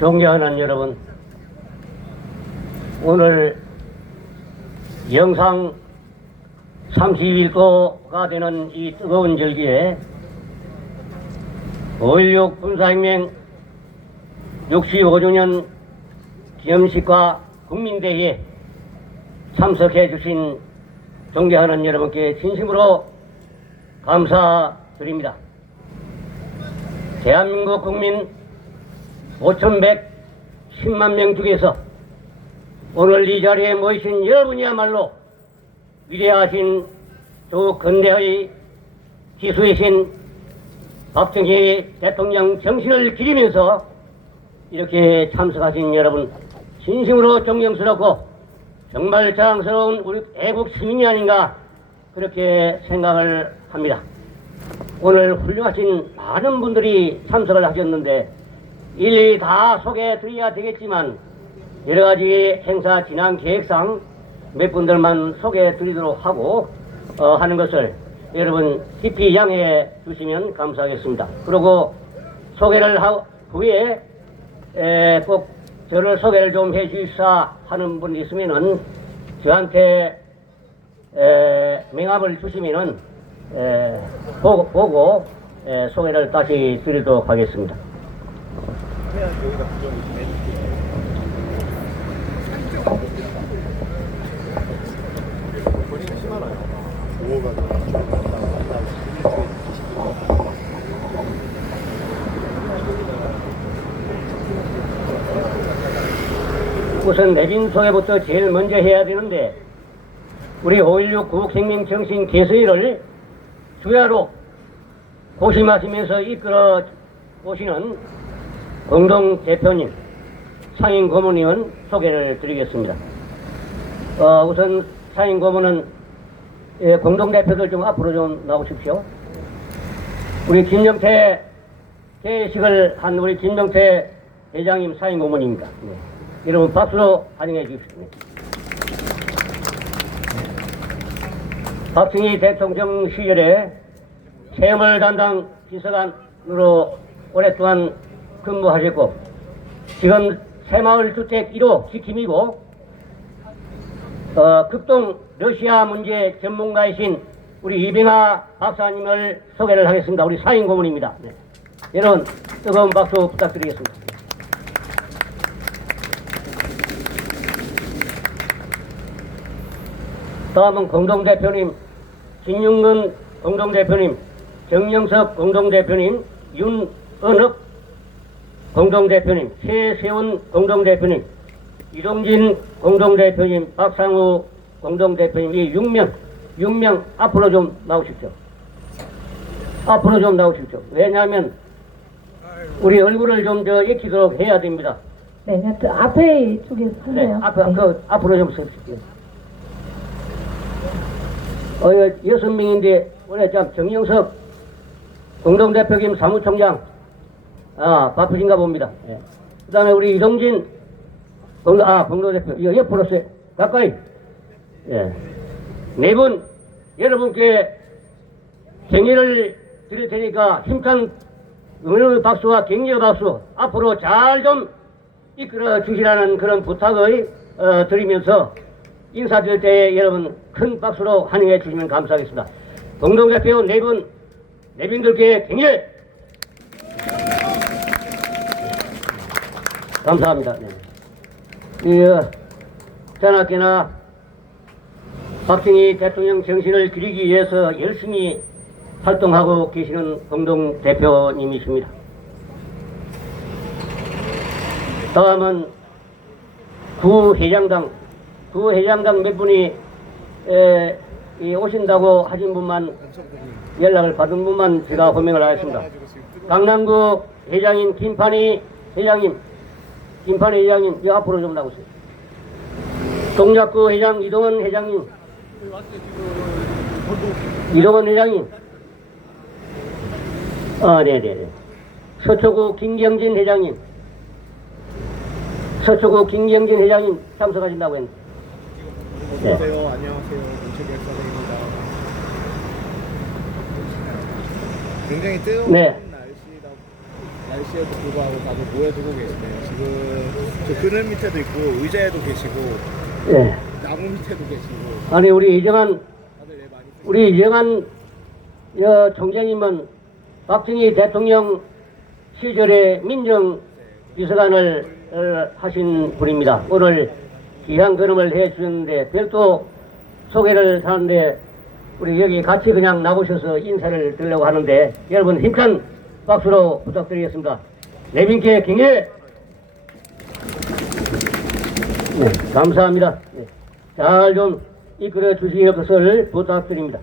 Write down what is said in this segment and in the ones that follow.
존경하는 여러분, 오늘 영상 30일도가 되는 이 뜨거운 절기에 5.16 군사혁명 65주년 기념식과 국민대회에 참석해 주신 존경하는 여러분께 진심으로 감사드립니다. 대한민국 국민 5,110만 명 중에서 오늘 이 자리에 모이신 여러분이야말로 위대하신 주 근대의 기수이신 박정희 대통령 정신을 기리면서 이렇게 참석하신 여러분 진심으로 존경스럽고 정말 자랑스러운 우리 애국 시민이 아닌가 그렇게 생각을 합니다. 오늘 훌륭하신 많은 분들이 참석을 하셨는데 일일이 다 소개해드려야 되겠지만 여러가지 행사 진행 계획상 몇 분들만 소개해드리도록 하고 하는 것을 여러분 깊이 양해해 주시면 감사하겠습니다. 그리고 소개를 후에 꼭 저를 소개를 좀 해주시사 하는 분이 있으면은 저한테 명함을 주시면은 보고 소개를 다시 드리도록 하겠습니다. 우선 내빈 소개부터 제일 먼저 해야 되는데 우리 5.16 구국생명 정신 개서일을 주야로 고심하시면서 이끌어 오시는 공동대표님, 상임고문위원 소개를 드리겠습니다. 우선 상임고문은 공동대표들 좀 앞으로 좀 나오십시오. 우리 김명태 개식을 한 우리 김명태 회장님 상임고문입니다. 네. 여러분 박수로 환영해 주십시오. 네. 박정희 대통령 시절에 체험을 담당 비서관으로 오랫동안 근무하셨고 지금 새마을주택 1호 지킴이고 극동 러시아 문제 전문가이신 우리 이병하 박사님을 소개를 하겠습니다. 우리 사인고문입니다. 네. 여러분 뜨거운 박수 부탁드리겠습니다. 다음은 공동대표님 김윤근 공동대표님, 정영석 공동대표님, 윤은혁 공동대표님, 최세훈 공동대표님, 이동진 공동대표님, 박상우 공동대표님, 이 6명 앞으로 좀 나오십시오. 앞으로 좀 나오십시오. 왜냐하면 우리 얼굴을 좀 익히도록 해야 됩니다. 네, 그 앞에 쪽에 서세요. 네, 앞으로 좀 서십시오. 6명인데 원래 참 정영석 공동대표 겸 사무총장 바쁘신가 봅니다. 예. 그 다음에 우리 이동진 공동대표 이거 옆으로 서 가까이 네 분 여러분께 격려를 드릴 테니까 힘찬 응원의 박수와 격려 박수 앞으로 잘 좀 이끌어 주시라는 그런 부탁을 드리면서 인사드릴 때 여러분 큰 박수로 환영해 주시면 감사하겠습니다. 공동대표 네 분, 내빈들께 격려! 감사합니다. 네. 자나깨나 박정희 대통령 정신을 기리기 위해서 열심히 활동하고 계시는 공동대표님이십니다. 다음은 구회장당 몇 분이 오신다고 하신 분만 연락을 받은 분만 제가 호명을 하겠습니다. 강남구 회장인 김판희 회장님 이 앞으로 좀 나오세요. 동작구 회장 이동원 회장님 네네네. 서초구 김경진 회장님 참석하신다고 했는데. 안녕하세요. 안녕하세요. 문채길 선생입니다. 굉장히 뜨거운 네. 날씨다 날씨에도 불구하고 다들 모여두고 계시네요. 지금 저 그늘 밑에도 있고 의자에도 계시고 예. 나무 밑에도 계시고 아니, 우리 이정한, 다들 예, 많이 우리 이정한 총장님은 박정희 대통령 시절에 민정비서관을 하신 분입니다. 오늘 귀한 걸음을 해 주셨는데 별도 소개를 하는데 우리 여기 같이 그냥 나오셔서 인사를 드리려고 하는데 여러분 힘찬 박수로 부탁드리겠습니다. 내빈께 경례. 네, 감사합니다. 네, 잘 좀 이끌어 주실 것을 부탁드립니다.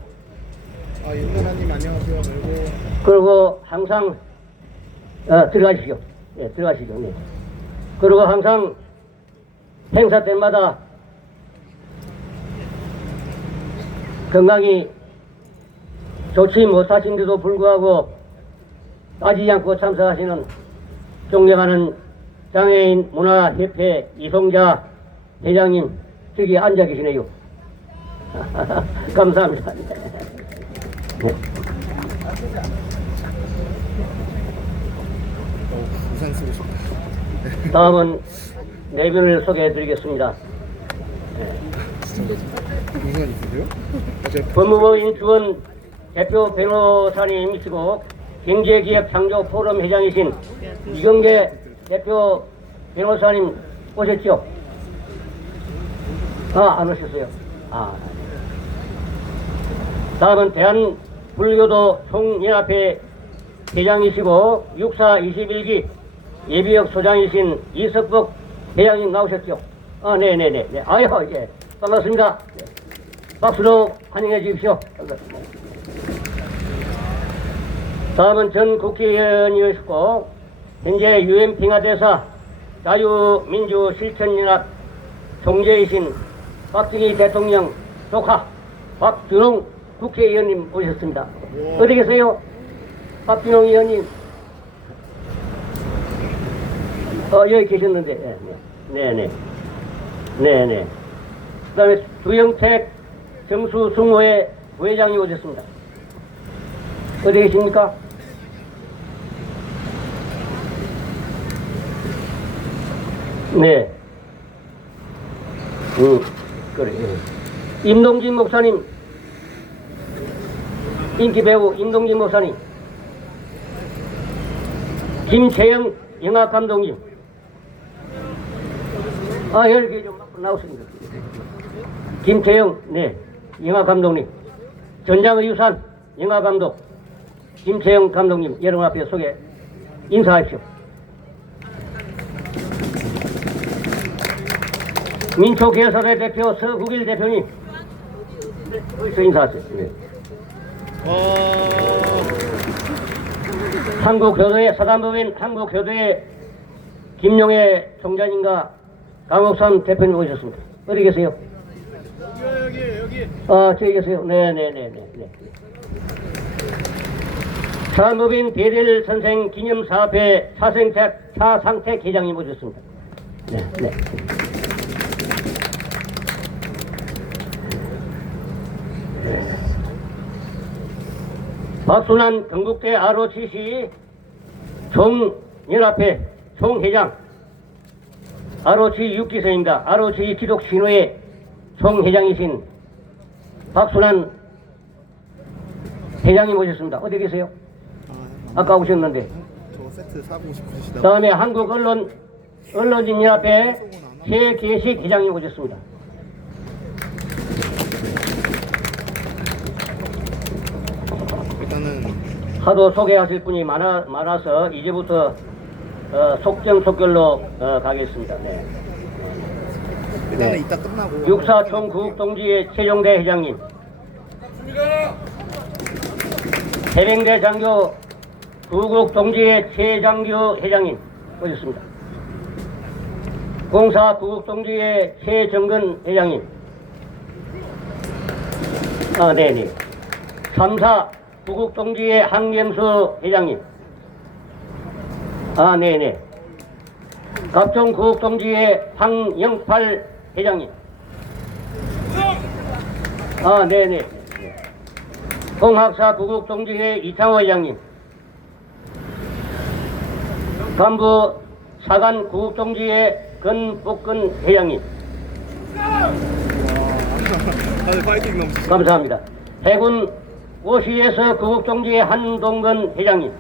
아 윤나라님 안녕하세요. 그리고 그리고 항상 들어가십시오. 예, 들어가시죠. 네. 그리고 항상 행사 때마다 건강이 좋지 못하신데도 불구하고 빠지지 않고 참석하시는 존경하는 장애인 문화협회 이송자 회장님 저기 앉아 계시네요. 감사합니다. 네. 우산 쓰고 싶다. 다음은 네 분을 소개해 드리겠습니다. 우산 있으세요? 법무부 인수원 대표 변호사님이시고 경제기획창조 포럼 회장이신 이경계 대표 변호사님 오셨죠? 안 오셨어요. 다음은 대한불교도 총연합회 회장이시고 육사 21기 예비역 소장이신 이석복 회장님 나오셨죠? 네네네. 네. 아유, 예. 반갑습니다. 네. 박수로 환영해 주십시오. 반갑습니다. 다음은 전 국회의원이셨고 현재 유엔 평화대사 자유민주실천연합 총재이신 박정희 대통령 조카 박준홍 국회의원님 오셨습니다. 어디 계세요? 박준홍 의원님. 여기 계셨는데. 네네. 네네. 그 다음에 주영택 정수승호회 부회장이 오셨습니다. 어디 계십니까? 네. 그래. 임동진 목사님. 인기 배우 임동진 목사님. 김채영 영화 감독님. 여기 좀 나오십니다. 김채영, 네, 영화 감독님. 전장의 유산 영화 감독 김채영 감독님 여러분 앞에 소개 인사하십시오. 민초개설의 대표 서국일 대표님. 네, 어디서 인사하세요. 네. 한국교도회 사단법인 한국교도회 김용애 총장님과 강옥삼 대표님 오셨습니다. 어디 계세요? 여기. 저기 계세요. 네네네네. 사단법인 배릴 선생 기념사업회 차상택 회장님 오셨습니다. 네. 박순환 건국대 ROTC 총연합회 총회장 ROTC 6기생입니다. ROTC 기독신호회 총회장이신 박순환 회장님 오셨습니다. 어디 계세요? 아까 오셨는데. 저 세트 사고 싶으시다. 다음에 한국언론진연합회 최계식 회장님 오셨습니다. 일단은 하도 소개하실 분이 많아서 이제부터 속정속결로 가겠습니다. 네. 일단은 이따 끝나고 육사 총구국동지회 최종대 회장님, 해병대 장교 구국동지회 최장규 회장님 오셨습니다. 공사 구국동지회 최정근 회장님, 네네. 3사 구국동지회 한경수 회장님, 네네. 갑종 구국동지회 황영팔 회장님, 네네. 홍학사 구국동지회 이창호 회장님, 삼부 사간 구국종지의 건복근 회장님, 다들 파이팅 넘치시죠. 감사합니다. 해군 오시에서 구국종지의 한동근 회장님,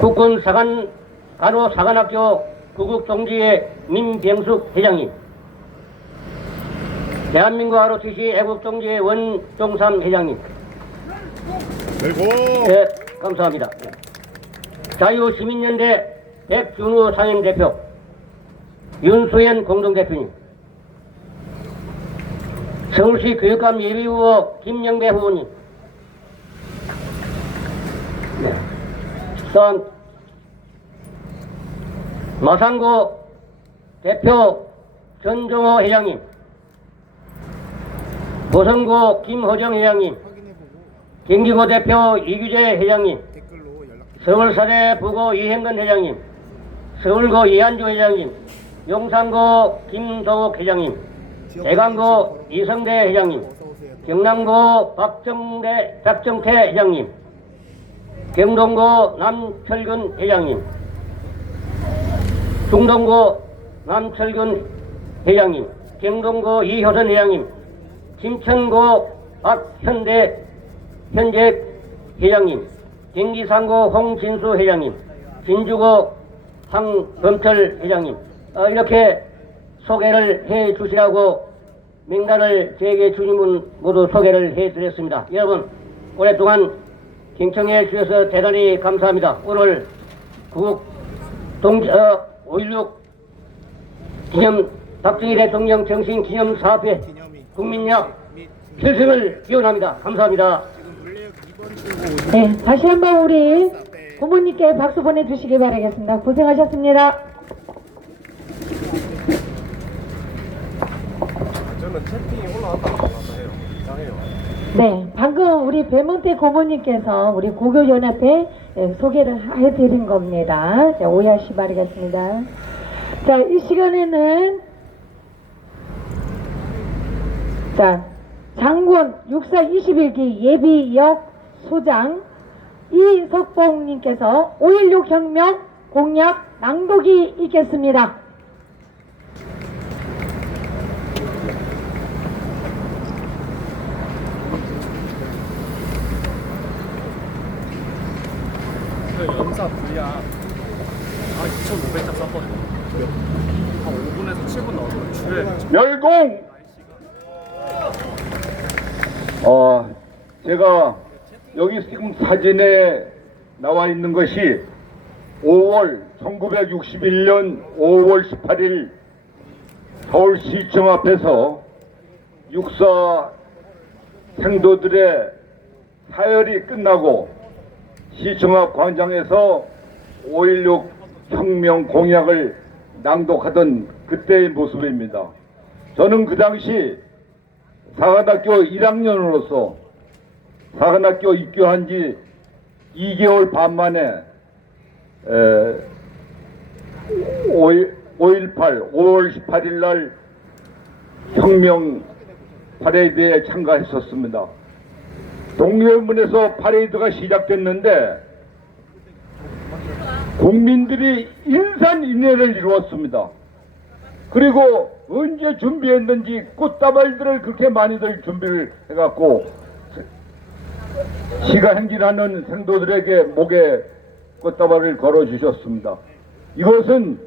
국군 사관 간호 사관학교 구국종지의 민병숙 회장님, 대한민국 ROTC 애국종지의 원종삼 회장님. 아이고. 네, 감사합니다. 자유시민연대 백준우 상임대표, 윤수연 공동대표님, 서울시 교육감 예비후보 김영배 후보님, 네. 또한 마산구 대표 전종호 회장님, 보성구 김호정 회장님, 경기고 대표 이규재 회장님, 댓글로 연락. 서울사대 부고 이행근 회장님, 서울고 이한주 회장님, 용산고 김도욱 회장님, 대강고 이성대 회장님, 경남고 박정태 회장님, 경동고 남철근 회장님, 중동고 남철근 회장님, 경동고 이효선 회장님, 김천고 박현재 회장님, 경기상고 홍진수 회장님, 진주고 황범철 회장님, 이렇게 소개를 해 주시라고 명단을 제게 주신 분 모두 소개를 해 드렸습니다. 여러분, 오랫동안 경청해 주셔서 대단히 감사합니다. 오늘 5.16 기념 박정희 대통령 정신 기념 사업회 국민약 필승을 기원합니다. 감사합니다. 네, 다시 한번 우리 고모님께 박수 보내주시기 바라겠습니다. 고생하셨습니다. 저는 채팅이 올라왔다 안 올라왔다 해요. 이상해요. 네, 방금 우리 배문태 고모님께서 우리 고교연합회 소개를 해드린 겁니다. 자, 오해하시기 바라겠습니다. 자, 이 시간에는 자, 장군 육사 21기 예비역 소장 이석봉님께서 5.16 혁명 공약 낭독이 있겠습니다. 연사 분량 한 2,500장 썼거든요. 한 5분에서 7분 나오면 주에 멸공! 제가 여기 지금 사진에 나와 있는 것이 1961년 5월 18일 서울시청 앞에서 육사 생도들의 사열이 끝나고 시청 앞 광장에서 5.16 혁명 공약을 낭독하던 그때의 모습입니다. 저는 그 당시 사관학교 1학년으로서 사관학교 입교한 지 2개월 반 만에 5.18 5월 18일 날 혁명 파레이드에 참가했었습니다. 동대문에서 파레이드가 시작됐는데 국민들이 인산인해를 이루었습니다. 그리고 언제 준비했는지 꽃다발들을 그렇게 많이들 준비를 해갖고 시가 행진하는 생도들에게 목에 꽃다발을 걸어주셨습니다. 이것은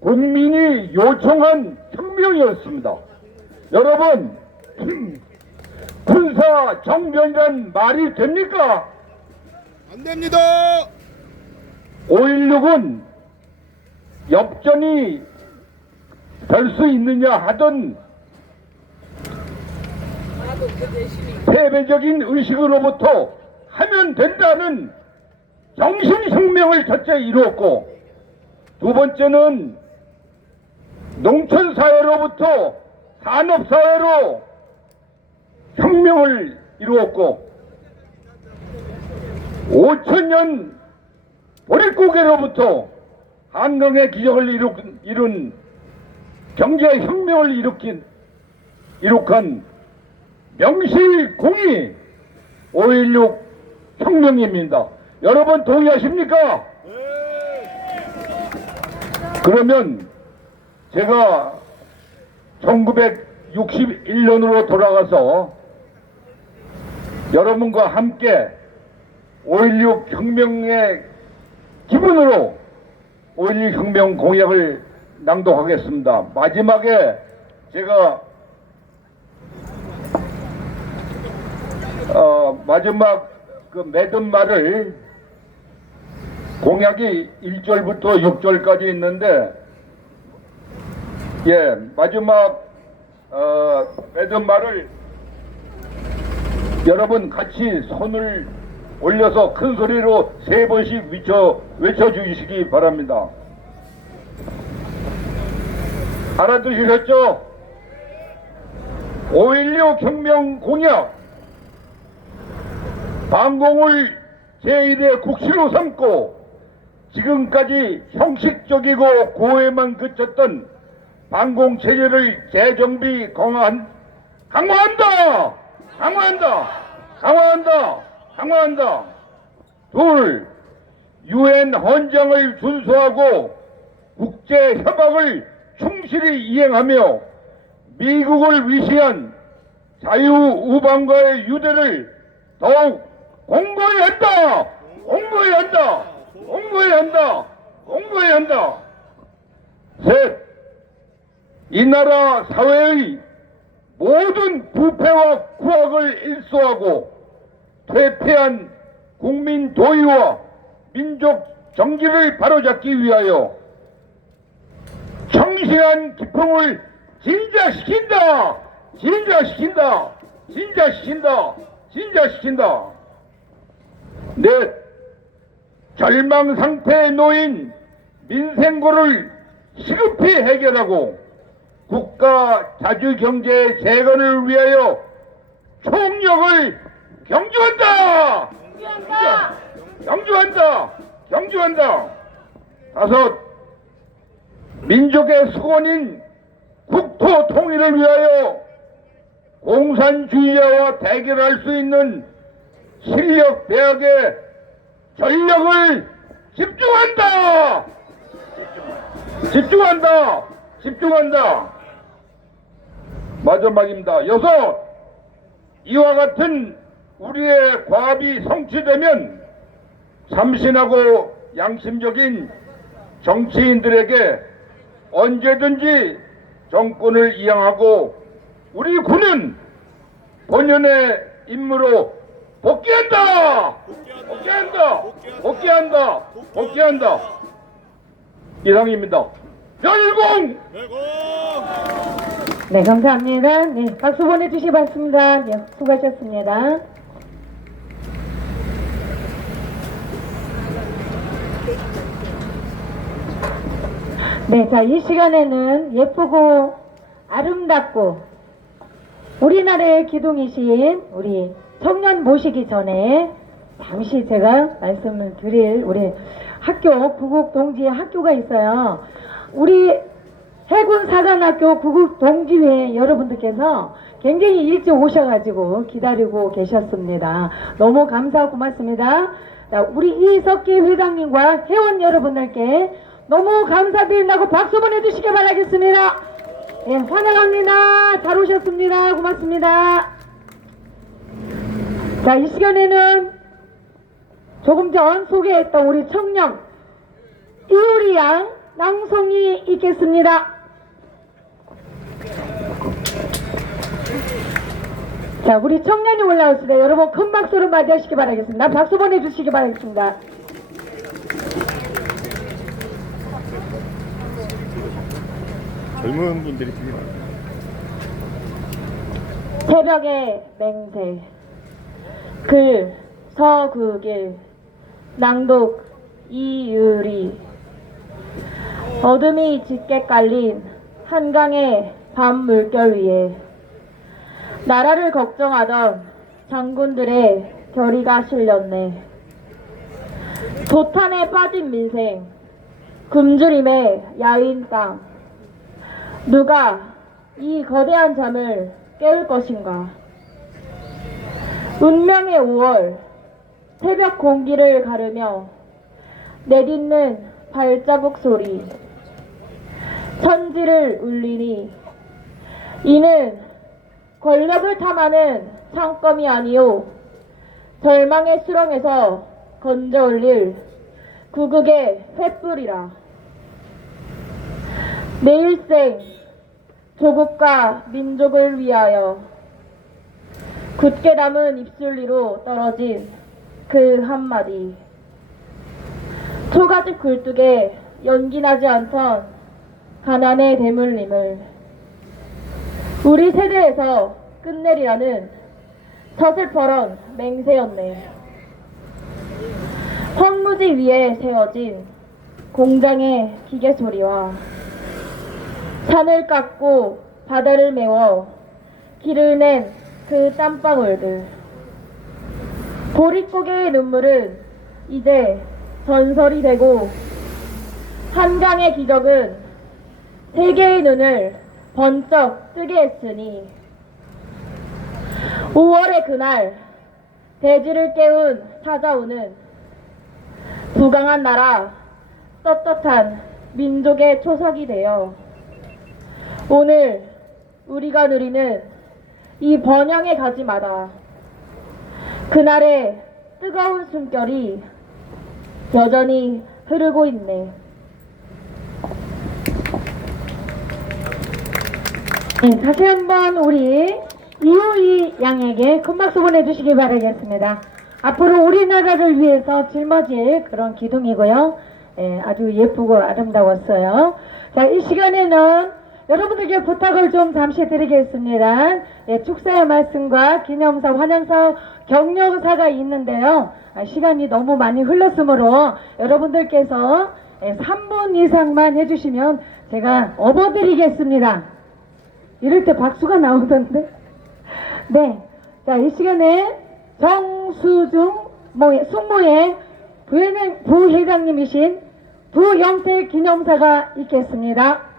국민이 요청한 혁명이었습니다. 여러분, 군사 정변이란 말이 됩니까? 안 됩니다. 5.16은 엽전이 될 수 있느냐 하던 패배적인 의식으로부터 하면 된다는 정신혁명을 첫째 이루었고, 두 번째는 농촌사회로부터 산업사회로 혁명을 이루었고, 5천년 보릿고개로부터 한강의 기적을 이룬 경제혁명을 이룩한 명실공히 5.16 혁명입니다. 여러분 동의하십니까? 그러면 제가 1961년으로 돌아가서 여러분과 함께 5.16 혁명의 기분으로 5.16 혁명 공약을 낭독하겠습니다. 마지막에 제가 마지막 그 맺은 말을 공약이 1절부터 6절까지 있는데 마지막 맺은 말을 여러분 같이 손을 올려서 큰 소리로 3번씩 외쳐주시기 바랍니다. 알아두셨죠? 5.16 혁명 공약 반공을 제1의 국시로 삼고 지금까지 형식적이고 고해만 그쳤던 반공체제를 재정비 강화한다. 둘, UN 헌장을 준수하고 국제 협약을 충실히 이행하며 미국을 위시한 자유우방과의 유대를 더욱 공고히 한다. 셋, 이 나라 사회의 모든 부패와 구악을 일소하고 퇴폐한 국민 도의와 민족 정기를 바로잡기 위하여 청심한 기풍을 진자시킨다. 넷, 절망 상태에 놓인 민생고를 시급히 해결하고 국가 자주 경제의 재건을 위하여 총력을 경주한다. 다섯, 민족의 수건인 국토 통일을 위하여 공산주의자와 대결할 수 있는 실력 배역에 전력을 집중한다. 마지막입니다. 여섯, 이와 같은 우리의 과업이 성취되면 참신하고 양심적인 정치인들에게 언제든지 정권을 이양하고 우리 군은 본연의 임무로 복귀한다. 이상입니다. 열공! 네, 감사합니다. 네, 박수 보내주시기 바랍니다. 네, 수고하셨습니다. 네, 자, 이 시간에는 예쁘고 아름답고 우리나라의 기둥이신 우리 청년 모시기 전에 잠시 제가 말씀을 드릴 우리 학교, 구국동지회 학교가 있어요. 우리 해군사관학교 구국동지회 여러분들께서 굉장히 일찍 오셔가지고 기다리고 계셨습니다. 너무 감사하고 고맙습니다. 자, 우리 이석기 회장님과 회원 여러분들께 너무 감사드린다고 박수 보내주시기 바라겠습니다. 예, 환영합니다. 잘 오셨습니다. 고맙습니다. 자, 이 시간에는 조금 전 소개했던 우리 청년 이효리 양 낭송이 있겠습니다. 자, 우리 청년이 올라왔습니다. 여러분 큰 박수로 맞이하시기 바라겠습니다. 박수 보내주시기 바라겠습니다. 젊은 분들이 되게 많아요. 새벽의 맹세 글 서국일 낭독 이유리 어둠이 짙게 깔린 한강의 밤 물결 위에 나라를 걱정하던 장군들의 결의가 실렸네. 도탄에 빠진 민생 굶주림의 야윈 땅 누가 이 거대한 잠을 깨울 것인가. 운명의 5월 새벽 공기를 가르며 내딛는 발자국 소리 천지를 울리니 이는 권력을 탐하는 창검이 아니요 절망의 수렁에서 건져 올릴 구국의 횃불이라. 내 일생 조국과 민족을 위하여 굳게 담은 입술리로 떨어진 그 한마디. 초가집 굴뚝에 연기 나지 않던 가난의 대물림을 우리 세대에서 끝내리라는 서슬퍼런 맹세였네. 황무지 위에 세워진 공장의 기계 소리와 산을 깎고 바다를 메워 길을 낸 그 땀방울들. 보릿고개의 눈물은 이제 전설이 되고 한강의 기적은 세계의 눈을 번쩍 뜨게 했으니 5월의 그날 대지를 깨운 찾아오는 부강한 나라 떳떳한 민족의 초석이 되어 오늘 우리가 누리는 이 번영의 가지마다 그날의 뜨거운 숨결이 여전히 흐르고 있네. 네, 다시 한번 우리 이효희 양에게 큰 박수 보내주시기 바라겠습니다. 앞으로 우리나라를 위해서 짊어질 그런 기둥이고요. 네, 아주 예쁘고 아름다웠어요. 자, 이 시간에는 여러분들께 부탁을 좀 잠시 드리겠습니다. 네, 축사의 말씀과 기념사, 환영사, 격려사가 있는데요. 시간이 너무 많이 흘렀으므로 여러분들께서 3분 이상만 해주시면 제가 업어드리겠습니다. 이럴 때 박수가 나오던데. 네, 자, 이 시간에 정수중 숙모의 부회장님이신 부영택 기념사가 있겠습니다.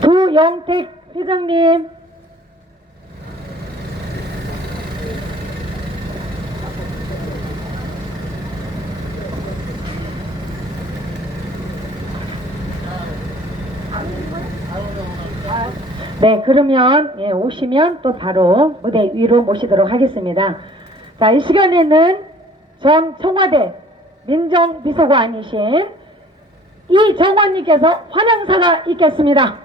부영택 회장님. 네, 그러면 오시면 또 바로 무대 위로 모시도록 하겠습니다. 자, 이 시간에는 전 청와대 민정비서관이신 이정원님께서 환영사가 있겠습니다.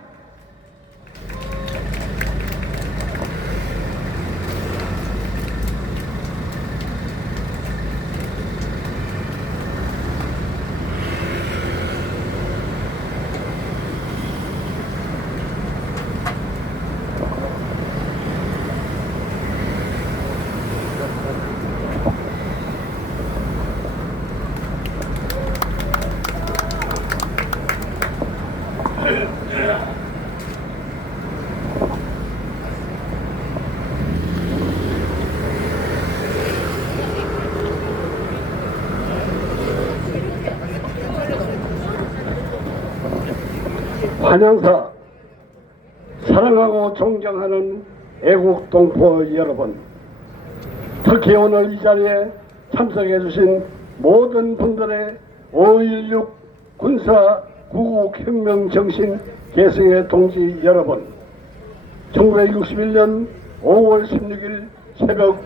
환영사, 사랑하고 존경하는 애국 동포 여러분, 특히 오늘 이 자리에 참석해 주신 모든 분들의 5.16 군사 구국혁명 정신 계승의 동지 여러분, 1961년 5월 16일 새벽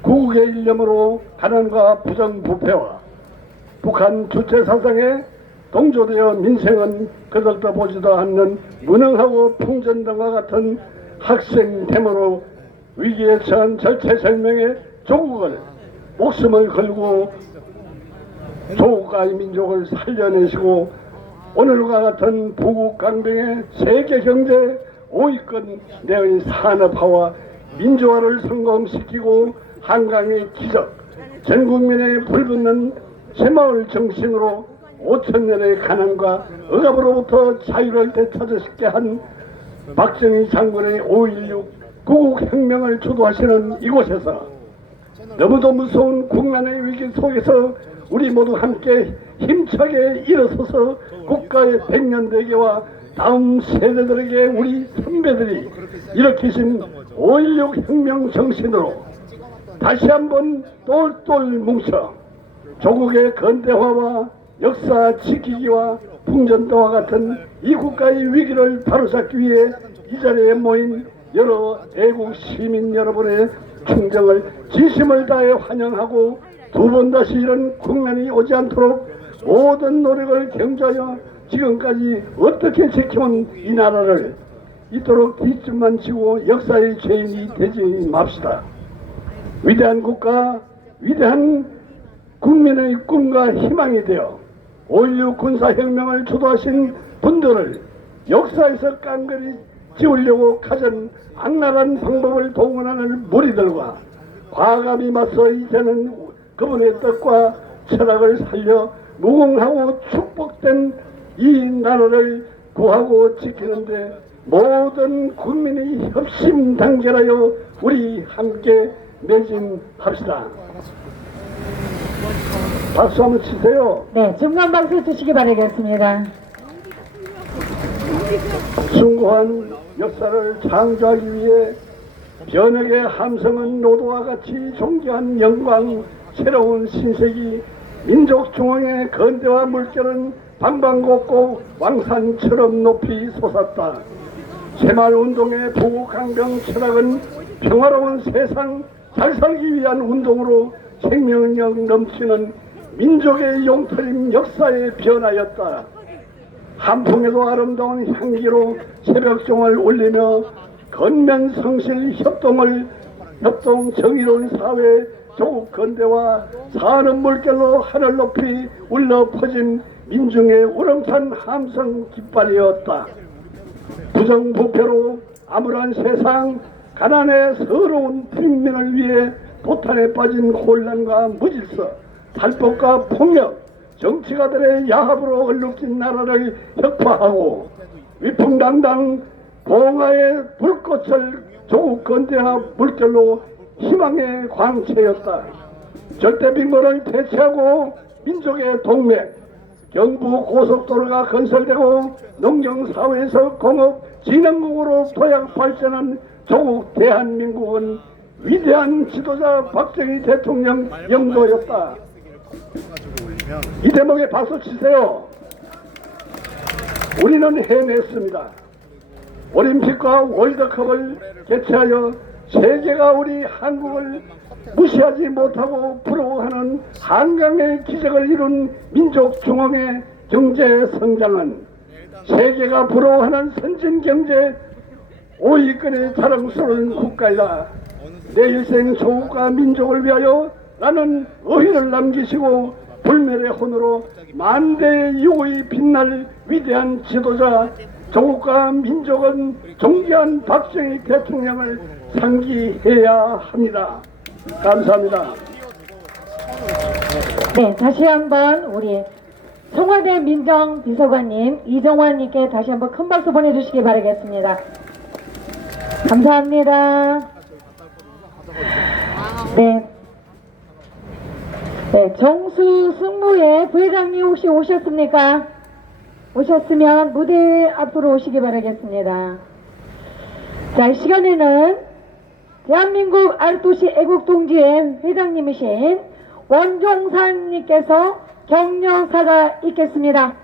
구국의 일념으로 가난과 부정부패와 북한 주체사상에 동조되어 민생은 거들떠보지도 않는 무능하고 풍전등과 같은 학생 데모로 위기에 처한 절체절명의 조국을 목숨을 걸고 조국과 민족을 살려내시고 오늘과 같은 부국강병의 세계경제 5위권 내의 산업화와 민주화를 성공시키고 한강의 기적, 전국민의 불붙는 새마을 정신으로 5천년의 가난과 억압으로부터 자유를 되찾으시게 한 박정희 장군의 5.16 구국혁명을 주도하시는 이곳에서 너무도 무서운 국난의 위기 속에서 우리 모두 함께 힘차게 일어서서 국가의 백년대계와 다음 세대들에게 우리 선배들이 일으키신 5.16 혁명 정신으로 다시 한번 똘똘 뭉쳐 조국의 근대화와 역사 지키기와 풍전도와 같은 이 국가의 위기를 바로잡기 위해 이 자리에 모인 여러 애국 시민 여러분의 충정을 진심을 다해 환영하고 두 번 다시 이런 국난이 오지 않도록 모든 노력을 경주하여 지금까지 어떻게 지켜온 이 나라를 이토록 뒷짐만 지고 역사의 죄인이 되지 맙시다. 위대한 국가, 위대한 국민의 꿈과 희망이 되어 5.16 군사혁명을 주도하신 분들을 역사에서 깡그리 지우려고 가진 악랄한 방법을 동원하는 무리들과 과감히 맞서 이제는 그분의 뜻과 철학을 살려 무궁하고 축복된 이 나라를 구하고 지키는데 모든 국민이 협심단결하여 우리 함께 매진합시다. 박수 한번 치세요. 네, 중간 박수 주시기 바라겠습니다. 숭고한 역사를 창조하기 위해 변혁의 함성은 노도와 같이 존귀한 영광, 새로운 신세기, 민족 중앙의 건대와 물결은 방방곡곡 왕산처럼 높이 솟았다. 새마을운동의 부국강병 철학은 평화로운 세상 잘 살기 위한 운동으로 생명력 넘치는 민족의 용터림 역사의 변화였다. 한풍에도 아름다운 향기로 새벽종을 울리며 건면성실 협동 정의로운 사회 조국 건대와 사는 물결로 하늘 높이 울려 퍼진 민중의 우렁찬 함성 깃발이었다. 부정부패로 암울한 세상, 가난의 서러운 국민을 위해 도탄에 빠진 혼란과 무질서, 탈법과 폭력, 정치가들의 야합으로 얼룩진 나라를 혁파하고 위풍당당 봉화의 불꽃을 조국 건대와 물결로 희망의 광채였다. 절대빈곤을 대체하고 민족의 동맥, 경부 고속도로가 건설되고 농경사회에서 공업 진흥국으로 도약 발전한 조국 대한민국은 위대한 지도자 박정희 대통령 영도였다. 이 대목에 박수 치세요. 우리는 해냈습니다. 올림픽과 월드컵을 개최하여 세계가 우리 한국을 무시하지 못하고 부러워하는 한강의 기적을 이룬 민족 중앙의 경제 성장은 세계가 부러워하는 선진 경제 5위권의 자랑스러운 국가이다. 내 일생 조국과 민족을 위하여 라는 의의를 남기시고 불멸의 혼으로 만대의 유고히 빛날 위대한 지도자 조국과 민족은 존귀한 박정희 대통령을 상기해야 합니다. 감사합니다. 네, 다시 한번 우리 청와대 민정비서관님 이정환님께 다시 한번 큰 박수 보내주시기 바라겠습니다. 감사합니다. 네. 네, 정수 승무회 부회장님 혹시 오셨습니까? 오셨으면 무대 앞으로 오시기 바라겠습니다. 자, 이 시간에는 대한민국 알도시 애국동지회 회장님이신 원종산님께서 격려사가 있겠습니다.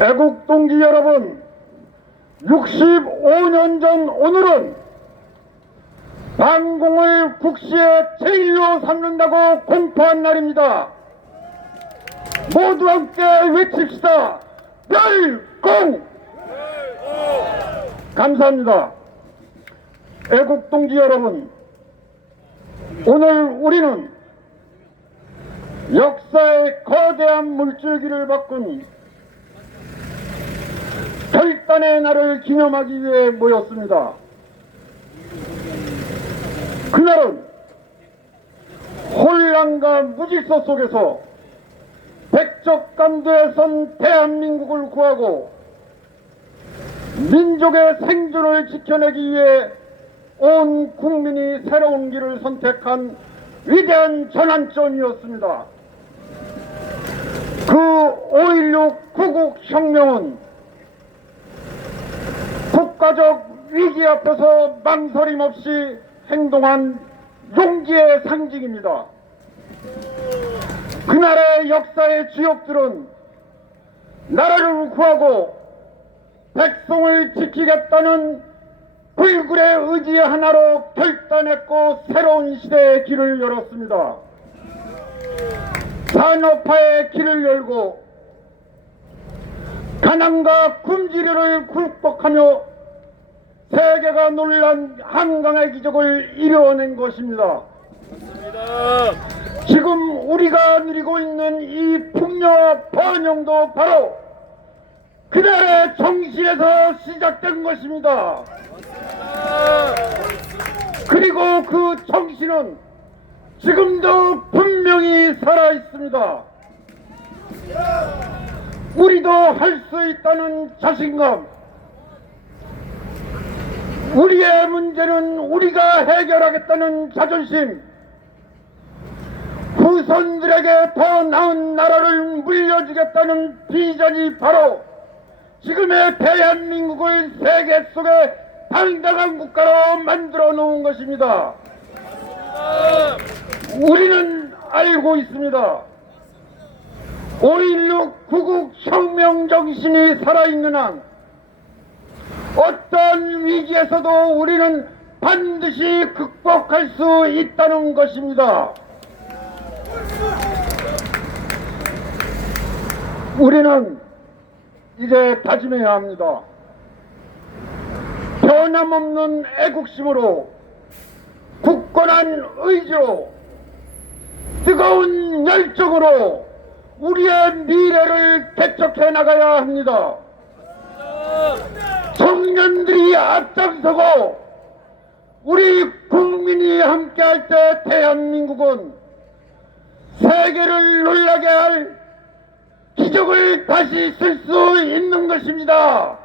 애국동지 여러분, 65년 전 오늘은 반공을 국시의 제일로 삼는다고 공포한 날입니다. 모두 함께 외칩시다. 멸공! 감사합니다. 애국동지 여러분, 오늘 우리는 역사의 거대한 물줄기를 바꾼 결단의 날을 기념하기 위해 모였습니다. 그날은 혼란과 무질서 속에서 백척간도에 선 대한민국을 구하고 민족의 생존을 지켜내기 위해 온 국민이 새로운 길을 선택한 위대한 전환점이었습니다. 그 5.16 구국혁명은 국가적 위기 앞에서 망설임 없이 행동한 용기의 상징입니다. 그 나라의 역사의 주역들은 나라를 구하고 백성을 지키겠다는 불굴의 의지 하나로 결단했고 새로운 시대의 길을 열었습니다. 산업화의 길을 열고 가난과 굶주림을 극복하며 세계가 놀란 한강의 기적을 이루어낸 것입니다. 지금 우리가 누리고 있는 이 풍요와 번영도 바로 그날의 정신에서 시작된 것입니다. 그리고 그 정신은 지금도 분명히 살아있습니다. 우리도 할 수 있다는 자신감, 우리의 문제는 우리가 해결하겠다는 자존심, 후손들에게 더 나은 나라를 물려주겠다는 비전이 바로 지금의 대한민국을 세계 속에 당당한 국가로 만들어 놓은 것입니다. 우리는 알고 있습니다. 5.16 구국혁명 정신이 살아있는 한 어떤 위기에서도 우리는 반드시 극복할 수 있다는 것입니다. 우리는 이제 다짐해야 합니다. 변함없는 애국심으로 굳건한 의지로 뜨거운 열정으로 우리의 미래를 개척해 나가야 합니다. 청년들이 앞장서고 우리 국민이 함께할 때 대한민국은 세계를 놀라게 할 기적을 다시 쓸 수 있는 것입니다.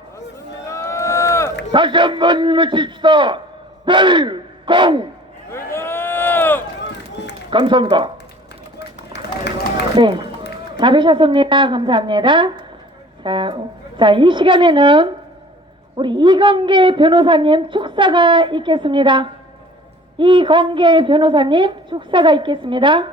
다시 한번 외칩시다. 별공! 감사합니다. 네, 잡으셨습니다. 감사합니다. 자, 이 시간에는 우리 이건계 변호사님 축사가 있겠습니다. 이건계 변호사님 축사가 있겠습니다.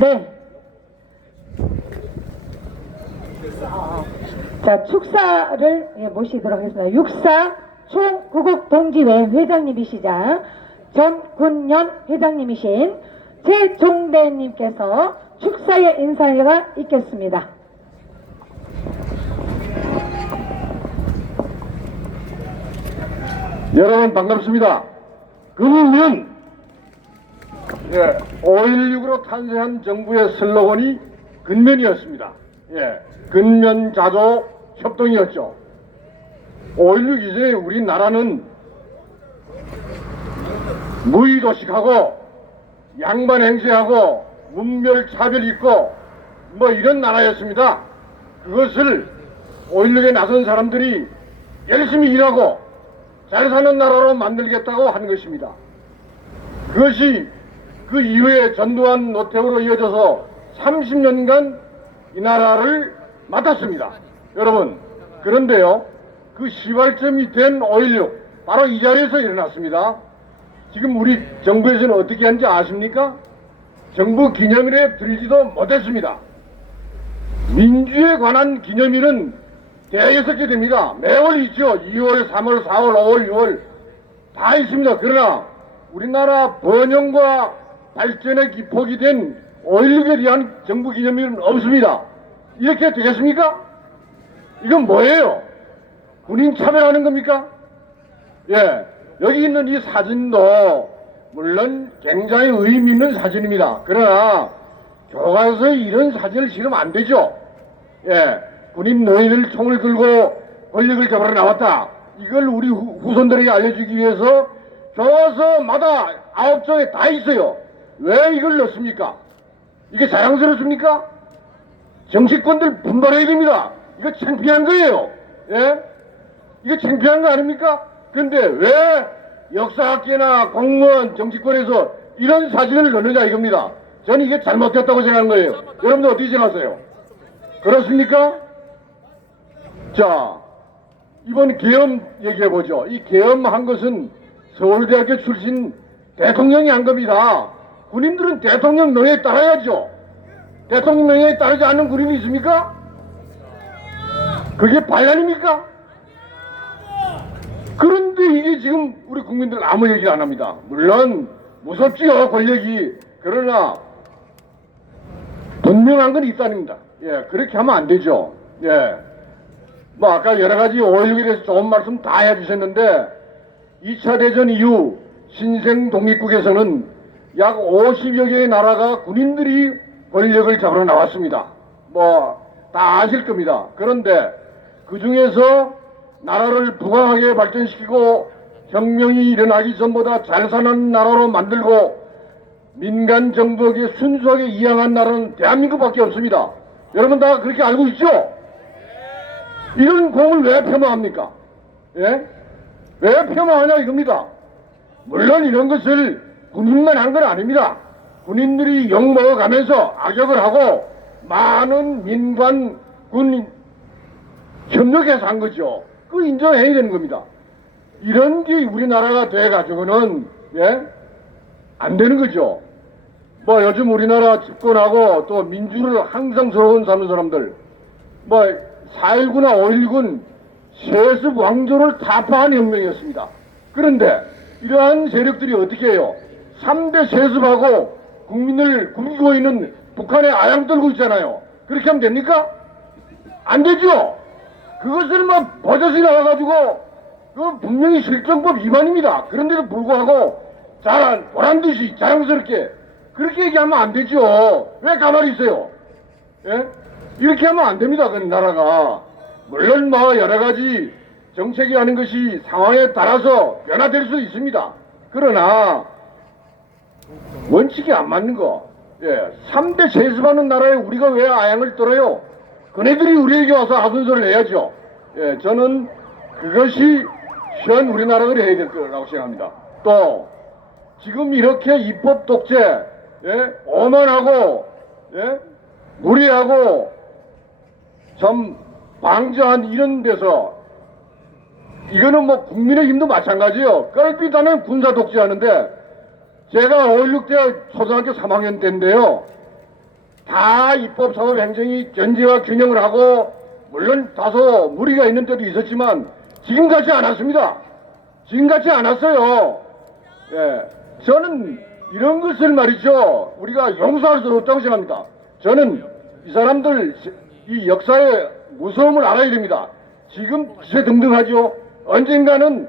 네. 자, 축사를 모시도록 하겠습니다. 육사 총구국동지회 회장님이시자 전군년 회장님이신 최종대님께서 축사의 인사가 있겠습니다. 여러분 반갑습니다. 금년 5.16으로 탄생한 정부의 슬로건이 근면이었습니다. 근면자조 협동이었죠. 5.16 이전에 우리나라는 무의도식하고 양반 행세하고 문별차별 있고 뭐 이런 나라였습니다. 그것을 5.16에 나선 사람들이 열심히 일하고 잘 사는 나라로 만들겠다고 한 것입니다. 그것이 그 이후에 전두환 노태우로 이어져서 30년간 이 나라를 맡았습니다. 여러분, 그런데요, 그 시발점이 된 5.16 바로 이 자리에서 일어났습니다. 지금 우리 정부에서는 어떻게 하는지 아십니까? 정부 기념일에 들지도 못했습니다. 민주에 관한 기념일은 대여섯개 됩니다. 매월 있죠. 2월, 3월, 4월, 5월, 6월 다 있습니다. 그러나 우리나라 번영과 발전의 기폭이 된 5.16에 대한 정부 기념일은 없습니다. 이렇게 되겠습니까? 이건 뭐예요? 군인 차별하는 겁니까? 여기 있는 이 사진도 물론 굉장히 의미 있는 사진입니다. 그러나 교과서에 이런 사진을 찍으면 안 되죠. 군인 노인을 총을 들고 권력을 잡으러 나왔다. 이걸 우리 후손들에게 알려주기 위해서 교과서마다 9장에 다 있어요. 왜 이걸 넣습니까? 이게 자랑스럽습니까? 정치권들 분발해야 됩니다. 이거 창피한 거예요. 이거 창피한 거 아닙니까? 근데 왜 역사학계나 공무원, 정치권에서 이런 사진을 넣느냐 이겁니다. 저는 이게 잘못됐다고 생각하는 거예요. 여러분들 어떻게 생각하세요? 그렇습니까? 자, 이번 계엄 얘기해보죠. 이 계엄한 것은 서울대학교 출신 대통령이 한 겁니다. 군인들은 대통령 명예에 따라야죠. 대통령 명예에 따르지 않는 군인이 있습니까? 그게 반란입니까? 그런데 이게 지금 우리 국민들 아무 얘기를 안 합니다. 물론 무섭지요, 권력이. 그러나 분명한 건 있다는 겁니다. 예, 그렇게 하면 안 되죠. 예. 뭐 아까 여러 가지 5.16에 대해서 좋은 말씀 다 해주셨는데 2차 대전 이후 신생 독립국에서는 약 50여 개의 나라가 군인들이 권력을 잡으러 나왔습니다. 뭐 다 아실 겁니다. 그런데 그 중에서 나라를 부강하게 발전시키고 혁명이 일어나기 전보다 잘 사는 나라로 만들고 민간 정부에게 순수하게 이양한 나라는 대한민국밖에 없습니다. 여러분 다 그렇게 알고 있죠? 이런 공을 왜 폄하합니까? 예? 왜 폄하하냐 이겁니다. 물론 이런 것을 군인만 한 건 아닙니다. 군인들이 욕먹어가면서 악역을 하고 많은 민관, 군 협력해서 한 거죠. 그거 인정해야 되는 겁니다. 이런 게 우리나라가 돼가지고는 예? 안 되는 거죠. 뭐 요즘 우리나라 집권하고 또 민주를 항상 서러운 사는 사람들 뭐 4.19나 5.16은 세습 왕조를 타파한 혁명이었습니다. 그런데 이러한 세력들이 어떻게 해요? 3대 세습하고 국민을 굶기고 있는 북한에 아양 떨고 있잖아요. 그렇게 하면 됩니까? 안 되죠. 그것을 막 버젓이 나와가지고 그 분명히 실정법 위반입니다. 그런데도 불구하고 보란듯이 자랑스럽게 그렇게 얘기하면 안 되죠. 왜 가만히 있어요? 예? 이렇게 하면 안 됩니다. 그 나라가. 물론 뭐 여러 가지 정책이 하는 것이 상황에 따라서 변화될 수 있습니다. 그러나 원칙이 안 맞는 거. 예, 3대 세습하는 나라에 우리가 왜 아양을 떨어요? 그네들이 우리에게 와서 하순서를 해야죠. 예, 저는 그것이 현 우리나라가 해야 될 거라고 생각합니다. 또 지금 이렇게 입법 독재, 예, 오만하고 예, 무리하고 참 방조한 이런 데서 이거는 뭐 국민의힘도 마찬가지예요. 껄핏하면 군사 독재하는데 제가 5.16 때 초등학교 3학년 때인데요. 다 입법사법 행정이 견제와 균형을 하고 물론 다소 무리가 있는 때도 있었지만 지금같이 않았습니다. 지금같이 않았어요. 예, 저는 이런 것을 말이죠. 우리가 용서할 수 없다고 생각합니다. 저는 이 사람들 이 역사의 무서움을 알아야 됩니다. 지금 기세등등하죠. 언젠가는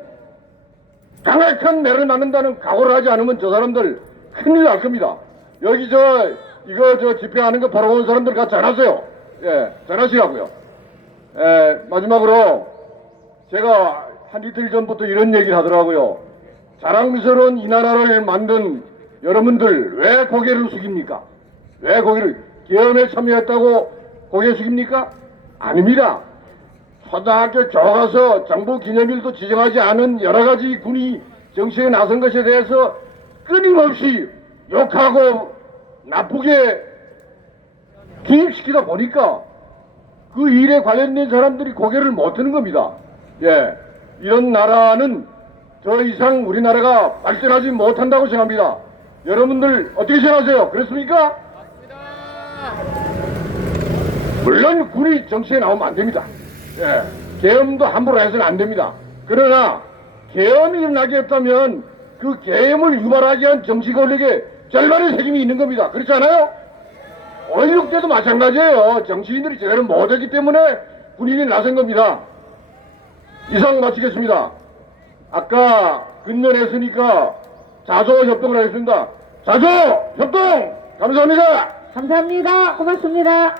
강력한 매를 맞는다는 각오를 하지 않으면 저 사람들 큰일 날 겁니다. 여기 이거 집회하는 거 보러 온 사람들 같이 전하세요. 예, 전하시라고요. 예, 마지막으로 제가 한 이틀 전부터 이런 얘기를 하더라고요. 자랑스러운 이 나라를 만든 여러분들 왜 고개를 숙입니까? 왜 계엄에 참여했다고 고개 숙입니까? 아닙니다. 초등학교 교과서 정부 기념일도 지정하지 않은 여러 가지 군이 정치에 나선 것에 대해서 끊임없이 욕하고 나쁘게 기입시키다 보니까 그 일에 관련된 사람들이 고개를 못 드는 겁니다. 예, 이런 나라는 더 이상 우리나라가 발전하지 못한다고 생각합니다. 여러분들 어떻게 생각하세요? 그렇습니까? 물론 군이 정치에 나오면 안 됩니다. 예, 계엄도 함부로 해서는 안 됩니다. 그러나 계엄이 일어나게 했다면 그 계엄을 유발하게 한 정치 권력에 절반의 책임이 있는 겁니다. 그렇지 않아요? 5.16 때도 마찬가지예요. 정치인들이 제대로 못했기 때문에 군인이 나선 겁니다. 이상 마치겠습니다. 아까 근면했으니까 자조 협동을 하겠습니다. 자조 협동 감사합니다. 감사합니다. 고맙습니다.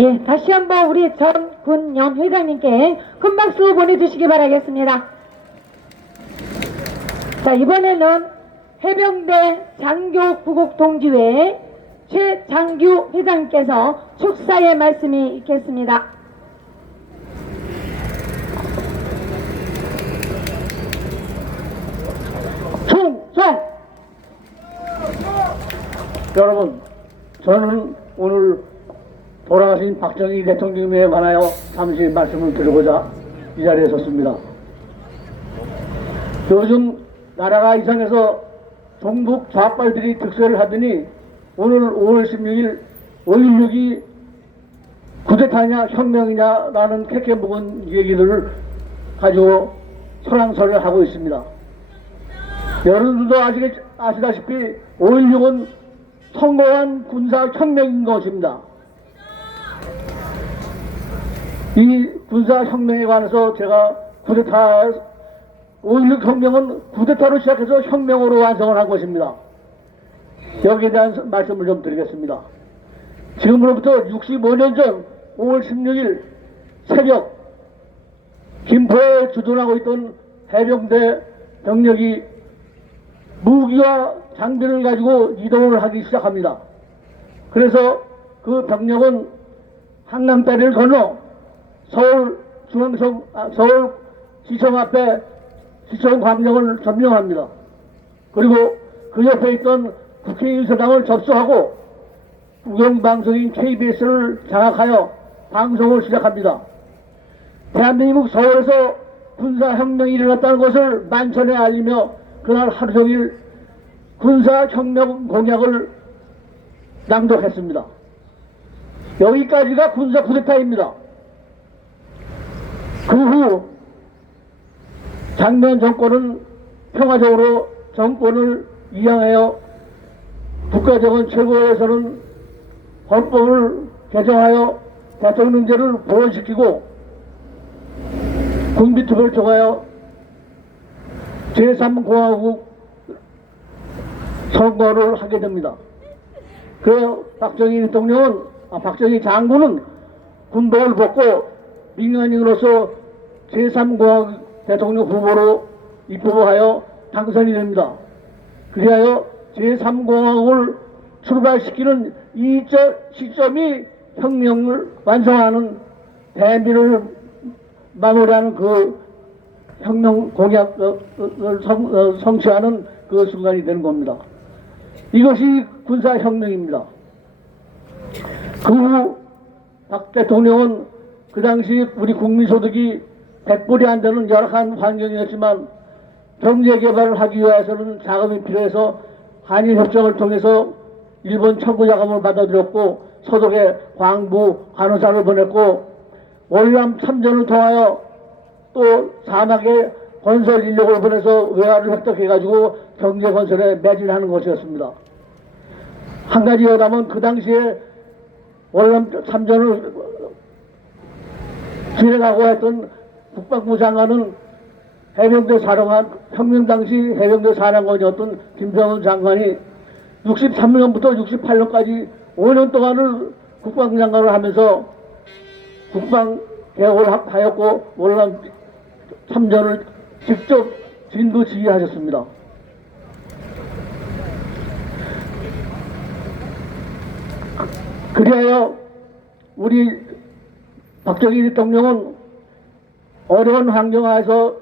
예, 다시 한번 우리 전군영 회장님께 큰 박수 보내주시기 바라겠습니다. 자, 이번에는 해병대 장교 구국 동지회 최장규 회장께서 축사의 말씀이 있겠습니다. 여러분, 저는 오늘 돌아가신 박정희 대통령에 관하여 잠시 말씀을 드리고자 이 자리에 섰습니다. 요즘 나라가 이상해서 종북 좌빨들이 득세를 하더니 오늘 5월 16일 5.16이 쿠데타냐 혁명이냐라는 캐캐 묵은 얘기를 가지고 설왕설을 하고 있습니다. 여러분들도 아시다시피 5.16은 성공한 군사혁명인 것입니다. 이 군사혁명에 관해서 제가 5.16 혁명은 쿠데타로 시작해서 혁명으로 완성을 한 것입니다. 여기에 대한 말씀을 좀 드리겠습니다. 지금으로부터 65년 전 5월 16일 새벽 김포에 주둔하고 있던 해병대 병력이 무기와 장비를 가지고 이동을 하기 시작합니다. 그래서 그 병력은 한강다리를 건너 서울시청 앞에 시청 광장을 점령합니다. 그리고 그 옆에 있던 국회의사당을 접수하고 국영방송인 KBS를 장악하여 방송을 시작합니다. 대한민국 서울에서 군사혁명이 일어났다는 것을 만천에 알리며 그날 하루 종일 군사혁명 공약을 낭독했습니다. 여기까지가 군사 쿠데타입니다. 그 후 장면 정권은 평화적으로 정권을 이양하여 국가적인 최고에서는 헌법을 개정하여 대통령제를 보완시키고 국민투표를 통하여 제3공화국 선거를 하게 됩니다. 그래서 박정희 장군은 군복을 벗고 민간인으로서 제3공화국 대통령 후보로 입후보하여 당선이 됩니다. 그리하여 제3공화국을 출발시키는 이 시점이 혁명을 완성하는 대미를 마무리하는 그 혁명 공약을 성취하는 그 순간이 되는 겁니다. 이것이 군사혁명입니다. 그 후 박 대통령은 그 당시 우리 국민소득이 100불이 안 되는 열악한 환경이었지만 경제개발을 하기 위해서는 자금이 필요해서 한일협정을 통해서 일본 청구 자금을 받아들였고 서독에 광부 간호사를 보냈고 월남 참전을 통하여 또 사막에 건설 인력을 보내서 외화를 획득해가지고 경제 건설에 매진하는 것이었습니다. 한 가지 여담은 그 당시에 월남 참전을 진행하고 했던 국방부 장관은 해병대 사령관, 혁명 당시 해병대 사령관이었던 김정은 장관이 63년부터 68년까지 5년 동안을 국방장관을 하면서 국방 개혁을 하였고 월남 참전을 직접 진도 지휘하셨습니다. 그리하여 우리 박정희 대통령은 어려운 환경 하에서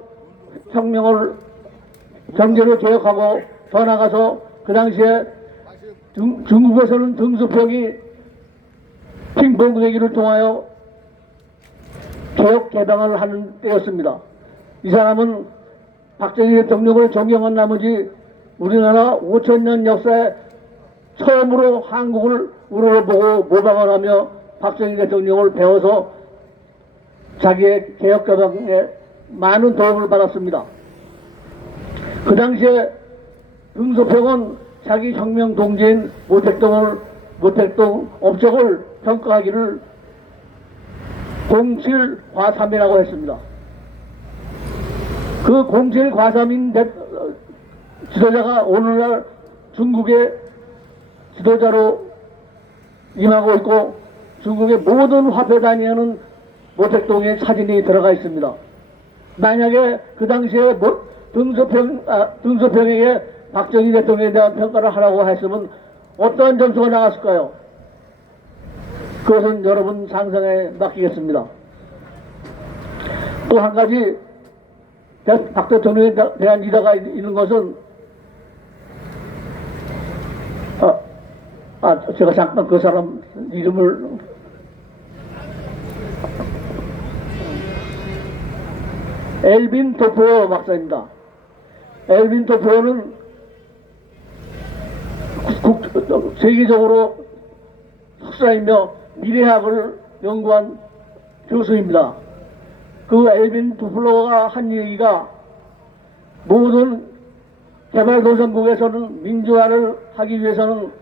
경제를 개혁하고 더 나가서 그 당시에 중국에서는 등소평이 핑퐁 얘기를 통하여 개혁 개방을 하는 때였습니다. 이 사람은 박정희 대통령을 존경한 나머지 우리나라 5,000년 역사에 처음으로 한국을 우러러보고 모방을 하며 박정희 대통령을 배워서 자기의 개혁 개방에 많은 도움을 받았습니다. 그 당시에 등소평은 자기 혁명 동지인 모택동 업적을 평가하기를 07과삼이라고 했습니다. 그 07과삼인 지도자가 오늘날 중국의 지도자로 임하고 있고 중국의 모든 화폐 단위에는 모택동의 사진이 들어가 있습니다. 만약에 그 당시에 등소평에게 박정희 대통령에 대한 평가를 하라고 했으면 어떠한 점수가 나왔을까요? 그것은 여러분 상상에 맡기겠습니다. 또 한 가지 박 대통령에 대한 일화가 있는 것은 제가 잠깐 그 사람 이름을 엘빈 도포 박사입니다. 엘빈 도포는 세계적으로 석사이며 미래학을 연구한 교수입니다. 그 엘빈 도플러가 한 얘기가 모든 개발도상국에서는 민주화를 하기 위해서는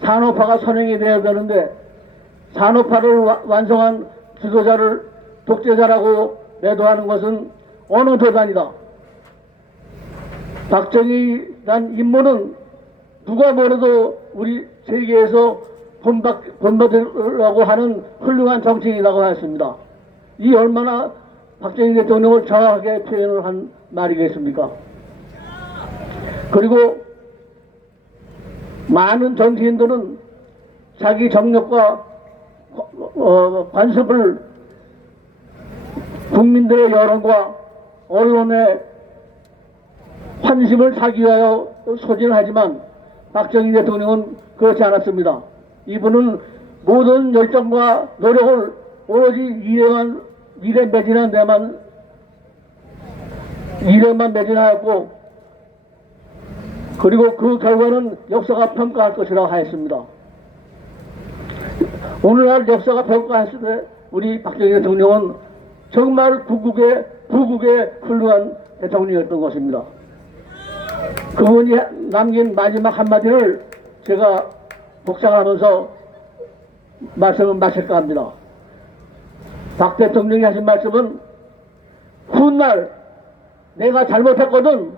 산업화가 선행이 되어야 되는데 산업화를 완성한 지도자를 독재자라고 매도하는 것은 어느 도단이다. 박정희란 인물은 누가 뭐래도 우리 세계에서 본받으려고 하는 훌륭한 정치인이라고 하였습니다. 이 얼마나 박정희 대통령을 정확하게 표현을 한 말이겠습니까? 그리고 많은 정치인들은 자기 정력과 관습을 국민들의 여론과 언론의 환심을 사기 위하여 소진하지만 박정희 대통령은 그렇지 않았습니다. 이분은 모든 열정과 노력을 오로지 일에 매진한 데만 일에만 매진하였고, 그리고 그 결과는 역사가 평가할 것이라고 하였습니다. 오늘날 역사가 평가했을 때 우리 박정희 대통령은 정말 부국의 훌륭한 대통령이었던 것입니다. 그분이 남긴 마지막 한마디를 제가 복상하면서 말씀을 마칠까 합니다. 박 대통령이 하신 말씀은 훗날 내가 잘못했거든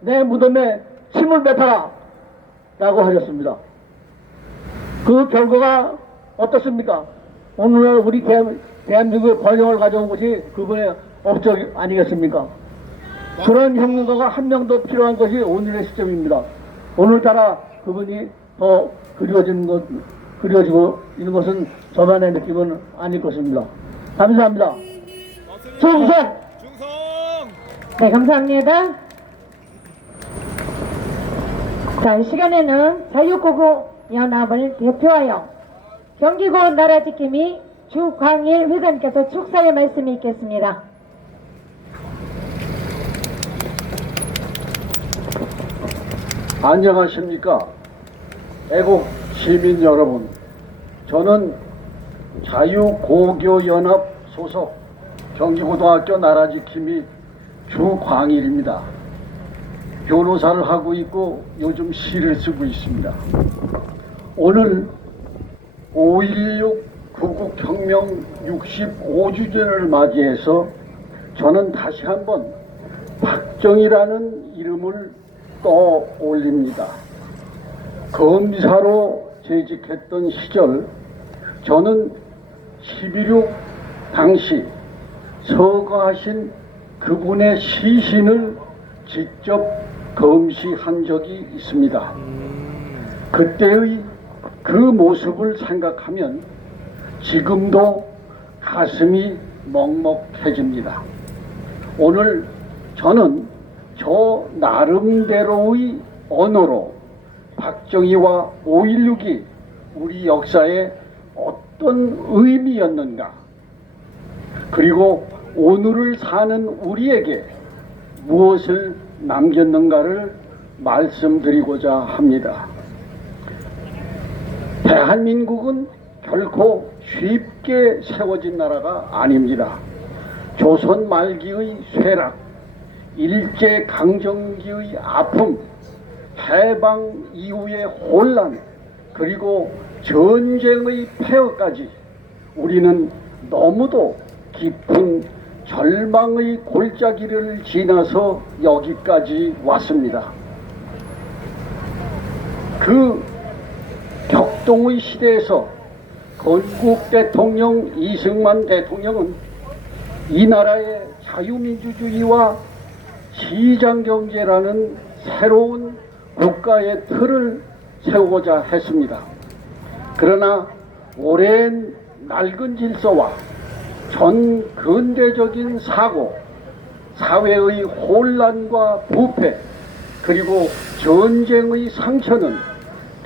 내 무덤에 침을 뱉어라 라고 하셨습니다. 그 결과가 어떻습니까? 오늘날 우리 대한민국의 번영을 가져온 것이 그분의 업적 아니겠습니까? 그런 혁명가가 한 명도 필요한 것이 오늘의 시점입니다. 오늘따라 그분이 더 그리워지고 있는 것은 저만의 느낌은 아닐 것입니다. 감사합니다. 충성! 네, 감사합니다. 자, 이 시간에는 자유고구연합을 대표하여 경기고 나라지킴이 주광일 회장님께서 축사의 말씀이 있겠습니다. 안녕하십니까. 애국 시민 여러분, 저는 자유고교연합 소속 경기고등학교 나라지킴이 주광일입니다. 변호사를 하고 있고 요즘 시를 쓰고 있습니다. 오늘 5.16 구국혁명 65주년을 맞이해서 저는 다시 한번 박정희라는 이름을 떠올립니다. 검사로 재직했던 시절 저는 11.6 당시 서거하신 그분의 시신을 직접 검시한 적이 있습니다. 그때의 그 모습을 생각하면 지금도 가슴이 먹먹해집니다. 오늘 저는 저 나름대로의 언어로 박정희와 5.16이 우리 역사에 어떤 의미였는가, 그리고 오늘을 사는 우리에게 무엇을 남겼는가를 말씀드리고자 합니다. 대한민국은 결코 쉽게 세워진 나라가 아닙니다. 조선 말기의 쇠락, 일제강점기의 아픔, 해방 이후의 혼란, 그리고 전쟁의 폐허까지 우리는 너무도 깊은 절망의 골짜기를 지나서 여기까지 왔습니다. 그 격동의 시대에서 건국 대통령 이승만 대통령은 이 나라의 자유민주주의와 시장경제라는 새로운 국가의 틀을 세우고자 했습니다. 그러나 오랜 낡은 질서와 전 근대적인 사고, 사회의 혼란과 부패, 그리고 전쟁의 상처는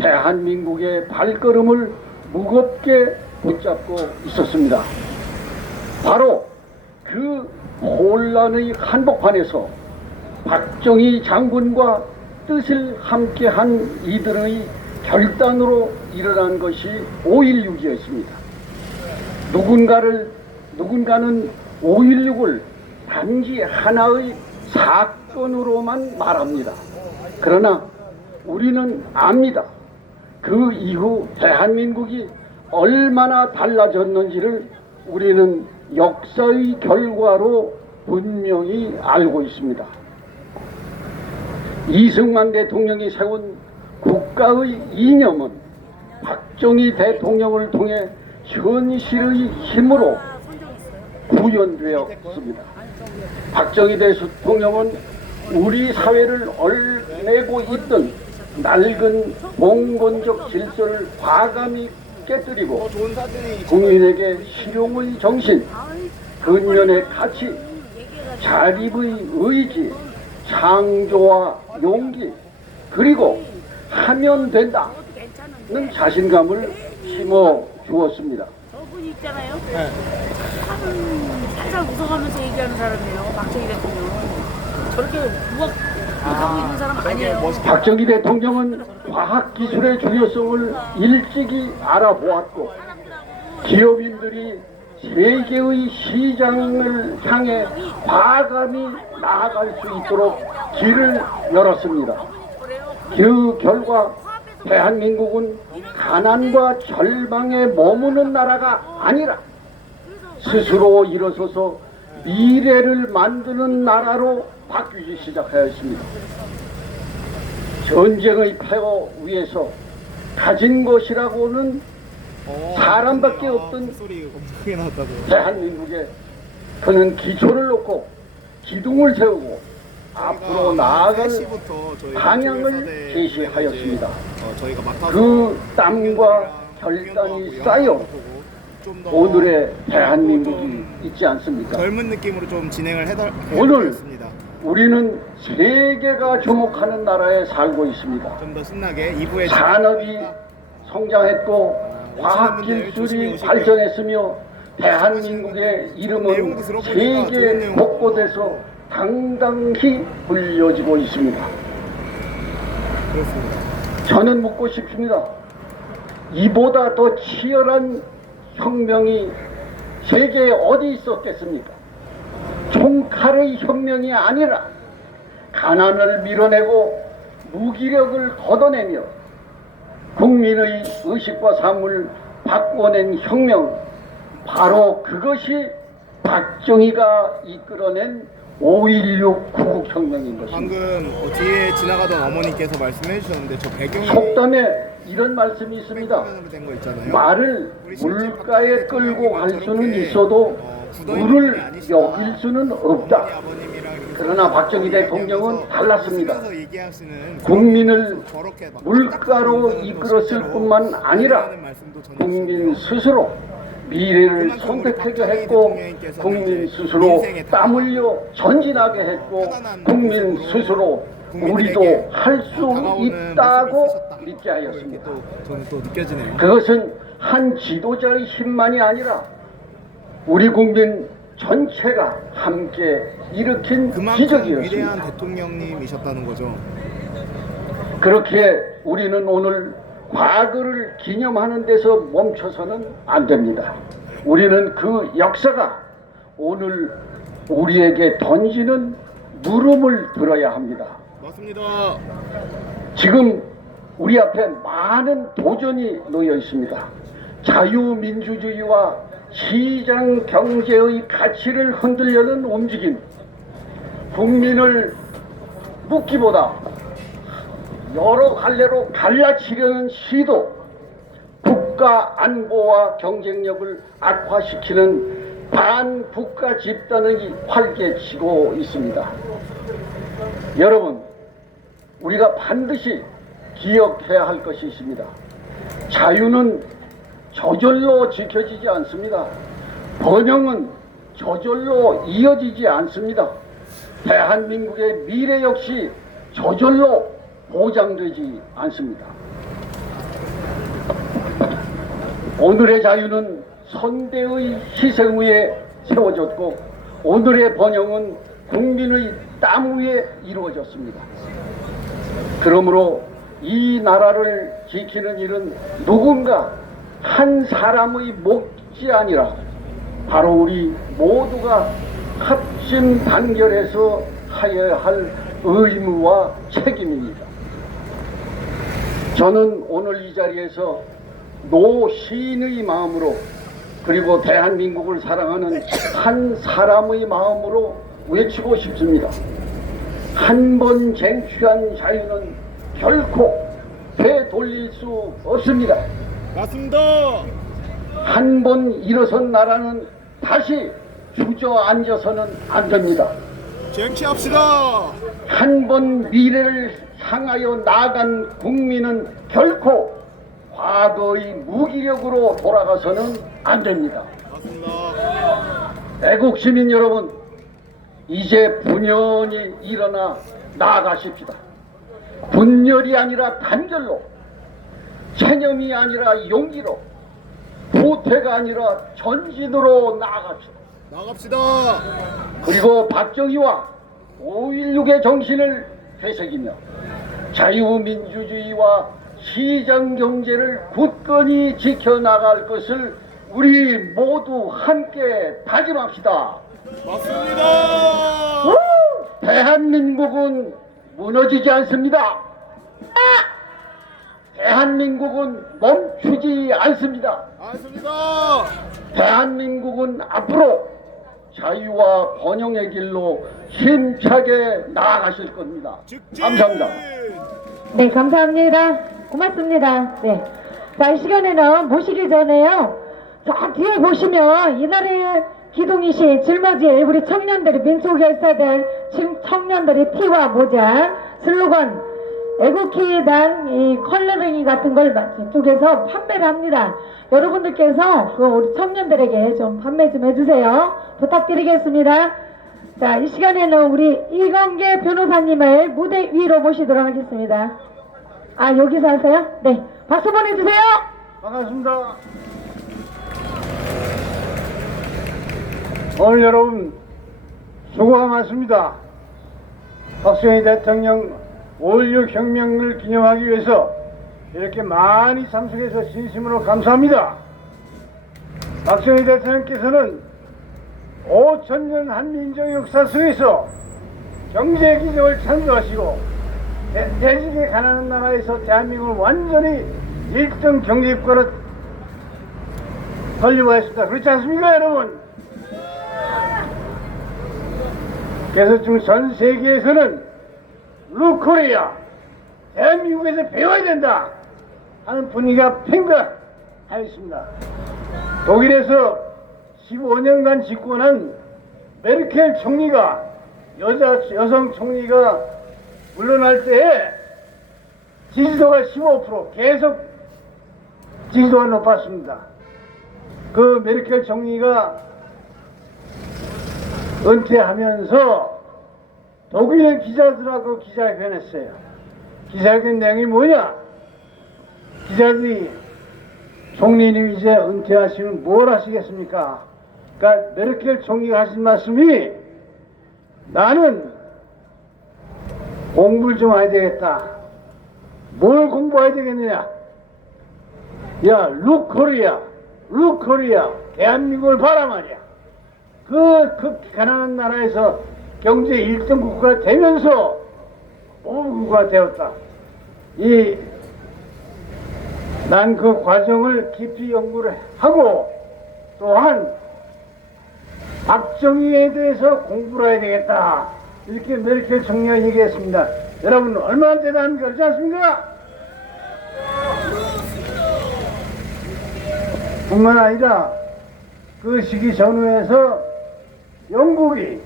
대한민국의 발걸음을 무겁게 붙잡고 있었습니다. 바로 그 혼란의 한복판에서 박정희 장군과 뜻을 함께한 이들의 결단으로 일어난 것이 5.16이었습니다. 누군가는 5.16을 단지 하나의 사건으로만 말합니다. 그러나 우리는 압니다. 그 이후 대한민국이 얼마나 달라졌는지를 우리는 역사의 결과로 분명히 알고 있습니다. 이승만 대통령이 세운 국가의 이념은 박정희 대통령을 통해 현실의 힘으로 구현되었습니다. 박정희 대통령은 우리 사회를 얽매고 있던 낡은 봉건적 질서를 과감히 깨뜨리고 국민에게 실용의 정신, 근면의 가치, 자립의 의지, 창조와 용기, 그리고 하면 된다는 자신감을 심어 주었습니다. 저분이 있잖아요. 살살 웃어가면서 얘기하는 사람이에요. 박정희 대통령은 저렇게 하고 있는 사람 아니에요. 박정희 대통령은 과학기술의 중요성을 일찍이 알아보았고 기업인들이 세계의 시장을 향해 과감히 나아갈 수 있도록 길을 열었습니다. 그 결과 대한민국은 가난과 절망에 머무는 나라가 아니라 스스로 일어서서 미래를 만드는 나라로 바뀌기 시작하였습니다. 전쟁의 폐허 위에서 가진 것이라고는 사람밖에 없던 대한민국에 그는 기초를 놓고 기둥을 세우고 앞으로 나아갈 방향을 제시하였습니다. 그 땀과 결단이 쌓여 오늘의 대한민국이 있지 않습니까? 젊은 느낌으로 좀 진행을 오늘 해드렸습니다. 우리는 세계가 주목하는 나라에 살고 있습니다. 좀 더 신나게 2부에 산업이 성장했고 과학기술이 발전했으며 대한민국의 이름은 세계 곳곳에서 당당히 불려지고 있습니다. 저는 묻고 싶습니다. 이보다 더 치열한 혁명이 세계에 어디 있었겠습니까? 총칼의 혁명이 아니라 가난을 밀어내고 무기력을 걷어내며 국민의 의식과 삶을 바꿔낸 혁명, 바로 그것이 박정희가 이끌어낸 5.16 구국혁명인 것입니다. 방금 뒤에 지나가던 어머니께서 말씀해 주셨는데 저 배경이 속담에 이런 말씀이 있습니다. 된 거 있잖아요. 말을 물가에 끌고 갈 수는 있어도 물을 여길 수는 없다. 그러나 박정희 대통령은 달랐습니다. 국민을 물가로 이끌었을 뿐만 아니라 국민 스스로 미래를 선택하게 했고 국민 스스로 땀 흘려 전진하게 했고 국민 스스로 우리도 할 수 있다고 믿게 하였습니다. 저는 또 느껴지네요. 그것은 한 지도자의 힘만이 아니라 우리 국민 전체가 함께 일으킨 그만큼 기적이었습니다. 위대한 대통령님이셨다는 거죠. 그렇게 우리는 오늘 과거를 기념하는 데서 멈춰서는 안 됩니다. 우리는 그 역사가 오늘 우리에게 던지는 물음을 들어야 합니다. 맞습니다. 지금 우리 앞에 많은 도전이 놓여 있습니다. 자유민주주의와 시장 경제의 가치를 흔들려는 움직임, 국민을 묶기보다 여러 갈래로 갈라치려는 시도, 국가 안보와 경쟁력을 악화시키는 반국가 집단이 활개치고 있습니다. 여러분, 우리가 반드시 기억해야 할 것이 있습니다. 자유는 저절로 지켜지지 않습니다. 번영은 저절로 이어지지 않습니다. 대한민국의 미래 역시 저절로 보장되지 않습니다. 오늘의 자유는 선대의 희생 위에 세워졌고 오늘의 번영은 국민의 땀 위에 이루어졌습니다. 그러므로 이 나라를 지키는 일은 누군가 한 사람의 몫이 아니라 바로 우리 모두가 합심 단결해서 하여야 할 의무와 책임입니다. 저는 오늘 이 자리에서 노시인의 마음으로 그리고 대한민국을 사랑하는 한 사람의 마음으로 외치고 싶습니다. 한 번 쟁취한 자유는 결코 되돌릴 수 없습니다. 맞습니다. 한 번 일어선 나라는 다시 주저앉아서는 안 됩니다. 쟁취합시다. 한 번 미래를 향하여 나아간 국민은 결코 과거의 무기력으로 돌아가서는 안 됩니다. 맞습니다. 애국 시민 여러분, 이제 분연히 일어나 나아가십시다. 분열이 아니라 단결로, 체념이 아니라 용기로, 후퇴가 아니라 전진으로 나아갑시다. 나갑시다. 그리고 박정희와 5.16의 정신을 되새기며 자유민주주의와 시장경제를 굳건히 지켜나갈 것을 우리 모두 함께 다짐합시다. 맞습니다. 대한민국은 무너지지 않습니다. 대한민국은 멈추지 않습니다. 맞습니다. 대한민국은 앞으로 자유와 번영의 길로 힘차게 나아가실 겁니다. 감사합니다. 네, 감사합니다. 고맙습니다. 네. 자, 이 시간에는 모시기 전에요. 저 뒤에 보시면 이날의 기동이시 짊어질 우리 청년들이 민속열사들 청년들이 티와 모자 슬로건 애국기단 이 컬러링이 같은 걸 쪽에서 판매를 합니다. 여러분들께서 그 우리 청년들에게 좀 판매 좀 해주세요. 부탁드리겠습니다. 자, 이 시간에는 우리 이건계 변호사님을 무대 위로 모시도록 하겠습니다. 아, 여기서 하세요? 네. 박수 보내주세요. 반갑습니다. 오늘 여러분 수고가 많습니다. 박정희 대통령 5.16 혁명을 기념하기 위해서 이렇게 많이 참석해서 진심으로 감사합니다. 박정희 대통령께서는 5,000년 한민족 역사 속에서 경제 기적을 창조하시고 대지에 가난한 나라에서 대한민국을 완전히 1등 경제국가로 설립하였습니다. 그렇지 않습니까, 여러분? 그래서 지금 전 세계에서는 루코리아 대한민국에서 배워야 된다 하는 분위기가 팽배하였습니다. 독일에서 15년간 집권한 메르켈 총리가 여성 총리가 물러날 때에 지지도가 15% 계속 지지도가 높았습니다. 그 메르켈 총리가 은퇴하면서 독일 기자들하고 기자회견 했어요. 기자회견 내용이 뭐냐? 기자들이 총리님 이제 은퇴하시면 뭘 하시겠습니까? 그러니까 메르켈 총리가 하신 말씀이 나는 공부를 좀 해야 되겠다. 뭘 공부해야 되겠느냐? 야, 루코리아 대한민국을 봐라 말이야. 그 가난한 나라에서 경제 1등 국가가 되면서 모국가가 되었다. 난 그 과정을 깊이 연구를 하고 또한 박정희에 대해서 공부를 해야 되겠다. 이렇게 메르켈 총리가 얘기했습니다. 여러분 얼마나 대단합니까? 그렇지 않습니까? 뿐만 아니라 그 시기 전후에서 영국이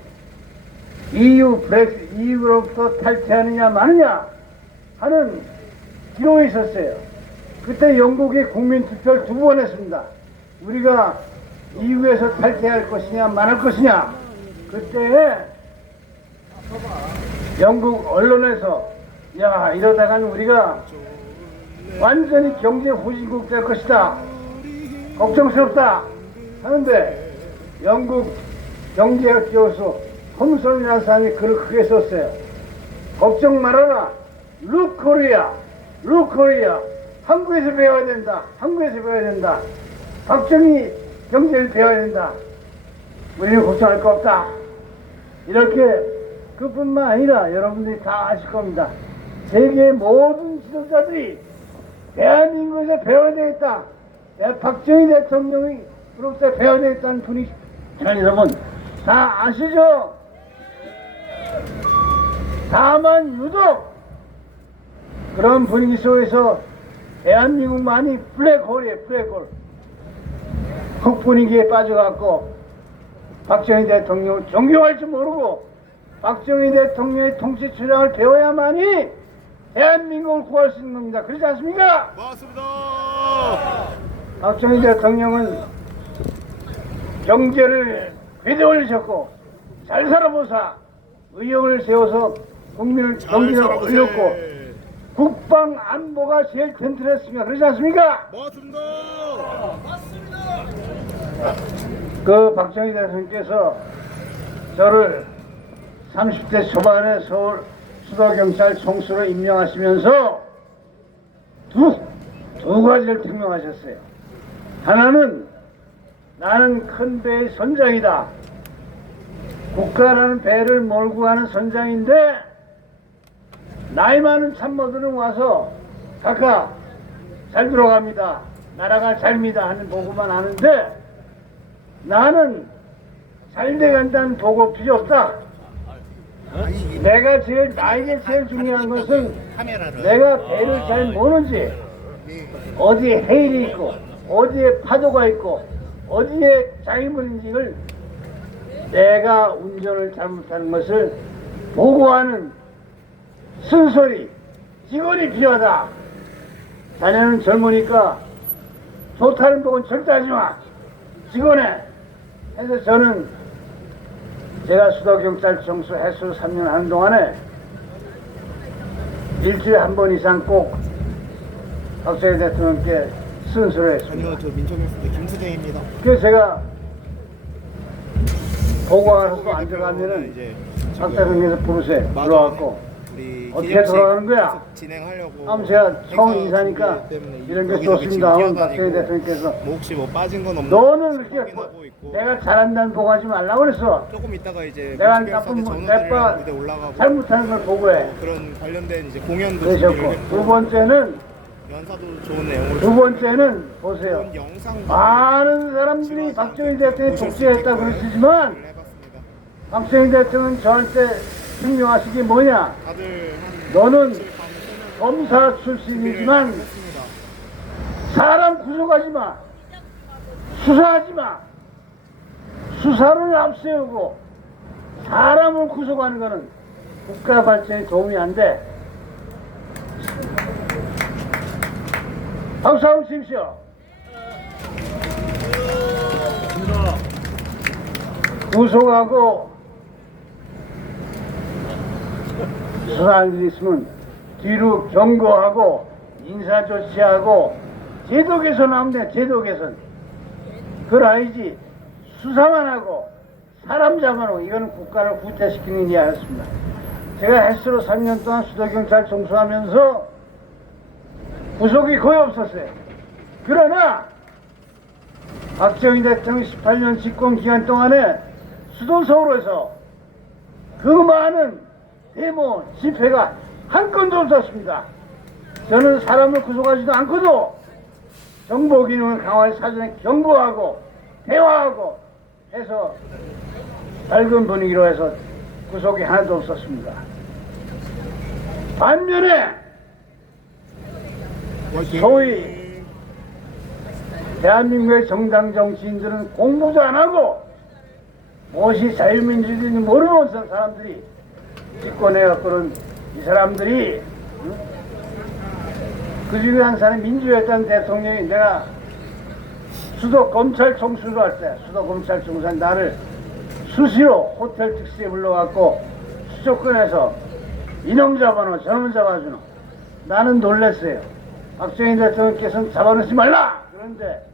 EU로부터 탈퇴하느냐 마느냐 하는 기로에 있었어요. 그때 영국이 국민투표를 2번 했습니다. 우리가 EU에서 탈퇴할 것이냐 말할 것이냐. 그때 영국 언론에서 야, 이러다가는 우리가 완전히 경제 후진국 될 것이다. 걱정스럽다 하는데 영국 경제학 교수 홈슨이라는 사람이 글을 크게 썼어요. 걱정 말아라. Look Korea. Look Korea. 한국에서 배워야 된다. 한국에서 배워야 된다. 박정희 경제를 배워야 된다. 우리는 걱정할 거 없다. 이렇게 그뿐만 아니라 여러분들이 다 아실 겁니다. 세계의 모든 지도자들이 대한민국에서 배워야 되겠다. 박정희 대통령이 그로부터 배워야 되겠다는 분이 여러분 다 아시죠? 다만 유독 그런 분위기 속에서 대한민국만이 블랙홀이에요. 블랙홀. 흑분위기에 빠져갖고 박정희 대통령을 존경할 줄 모르고 박정희 대통령의 통치 주장을 배워야만이 대한민국을 구할 수 있는 겁니다. 그렇지 않습니까? 맞습니다. 박정희 대통령은 경제를 궤도 올리셨고 잘 살아보사 의욕을 세워서 국민을 경기를 올렸고 국방 안보가 제일 튼튼했습니다. 그렇지 않습니까? 맞습니다. 그 박정희 대통령께서 저를 30대 초반에 서울 수도경찰 총수로 임명하시면서 두 가지를 특명하셨어요. 하나는 나는 큰 배의 선장이다. 국가라는 배를 몰고 가는 선장인데 나이 많은 참모들은 와서 각하 잘 들어갑니다. 나라가 잘입니다 하는 보고만 하는데 나는 잘 돼간다는 보고 필요 없다. 내가 나에게 제일 중요한 것은 내가 배를 잘 모는지 어디에 해일이 있고 어디에 파도가 있고 어디에 장애물인지를 내가 운전을 잘못하는 것을 보고하는 쓴소리 직원이 필요하다. 자네는 젊으니까 좋다는 복은 절대 하지 마. 직원에 해서 저는 제가 수도경찰청수 해수 3년 하는 동안에 일주일에 한 번 이상 꼭 박정희 대통령께 쓴소리를 했습니다. 아니요, 저 민청뉴스대 김수재입니다. 그래서 제가 보고하러 또 안 들어가면은 이제 박 대통령께서 부르세요. 들어와갖고 어떻게 돌아가는 거야? 진행하려고. 하면 제가 처음 인사니까 이런 게 좋습니다 하면 박정희 대통령께서 뭐 혹시 뭐 빠진 건 없나? 너는 이렇게 내가 잘한다는 보고하지 말라고 그랬어. 조금 있다가 이제 내가 무대 내가 올라가고 잘못하는 걸 보고해. 그런 관련된 이제 공연도 그러셨고 준비를 했고 두 번째는 연사도 좋은 내용으로 두 번째는 보세요. 좋은 영상 많은 사람들이 박정희 대통령이 독재했다 그러시지만 해봤습니다. 박정희 대통령은 저한테 증명하시기 뭐냐? 다들 너는 검사 출신이지만 사람 구속하지 마. 수사하지 마. 수사를 앞세우고 사람을 구속하는 것은 국가 발전에 도움이 안 돼. 박수 한번 치십시오. 구속하고 수사한 일이 있으면 뒤로 경고하고 인사조치하고 제도 개선하면 돼. 제도 개선. 그걸 알지. 수사만 하고 사람 잡아놓고 이거는 국가를 후퇴시키는 일이 아니었습니다. 제가 헬스로 3년 동안 수도경찰 총수하면서 구속이 거의 없었어요. 그러나 박정희 대통령 18년 집권 기간 동안에 수도 서울에서 그 많은 데모 집회가 한 건도 없었습니다. 저는 사람을 구속하지도 않고도 정보 기능을 강화해 사전에 경고하고 대화하고 해서 밝은 분위기로 해서 구속이 하나도 없었습니다. 반면에 소위 대한민국의 정당 정치인들은 공부도 안 하고 무엇이 자유민주주의인지 모르는 사람들이 집권해갖고는 이 사람들이 그 중에 한 사람이 민주였던 대통령이 내가 수도검찰총수로 할 때 수도검찰총수 한 나를 수시로 호텔 특수에 불러갖고 수족권에서 이놈 잡아놓어 저놈 잡아주노. 나는 놀랬어요. 박정희 대통령께서는 잡아놓지 말라. 그런데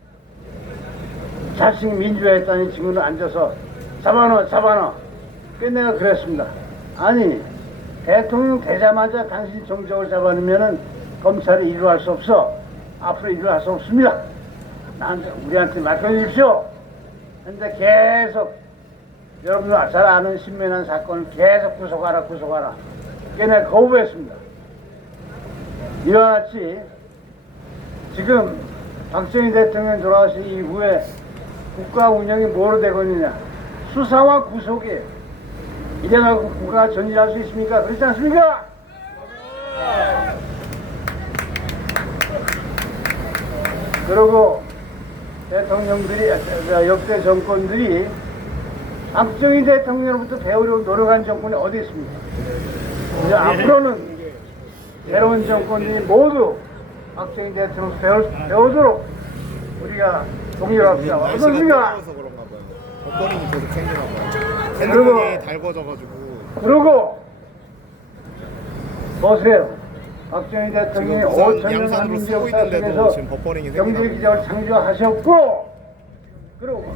자식 민주화했다는 친구는 앉아서 잡아넣어. 내가 그랬습니다. 아니, 대통령 되자마자 당신 정적을 잡아놓으면은 검찰이 일을 할 수 없어. 앞으로 일을 할 수 없습니다. 우리한테 맡겨주십시오. 근데 계속 여러분들 잘 아는 신면한 사건을 계속 구속하라. 내가 거부했습니다. 이와 같이 지금 박정희 대통령 돌아가신 이후에 국가 운영이 뭐로 되고 있느냐? 수사와 구속이에요. 이래가지고 국가가 전진할 수 있습니까? 그렇지 않습니까? 그리고 대통령들이, 역대 정권들이 박정희 대통령으로부터 배우려고 노력한 정권이 어디 있습니까? 이제 앞으로는 새로운 정권들이 모두 박정희 대통령으로부터 배우도록 우리가 동력합시다. 어떻습니까? 그런가 봐요. 법거리는 계속 생기나 봐요. 그리고- 핸드폰이 달궈져가지고. 그리고 보세요. 박정희 대통령이 지금 5천 년 양산으로 한민족 쓰고 있는데도 사회에서 지금 버퍼링이 생기나 경제 봐요. 기적을 창조하셨고, 그리고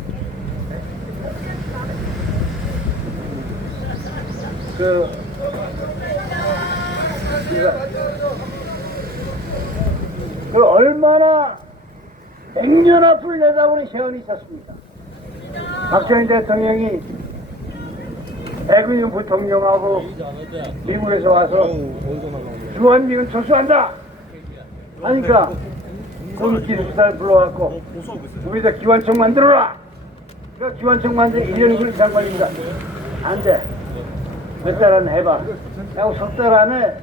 그 얼마나 100년 앞을 내다보는 세월이 있었습니까? 박정희 대통령이 백은영 부통령하고 미국에서 와서 주한미군 철수한다 하니까 군기숙사를 불러갖고 우리가 기관청 만들어라. 그러니까 기관청 만드는 1년 이상 걸립니다. 안 돼. 몇 달 안에 해봐. 하고 석 달 안에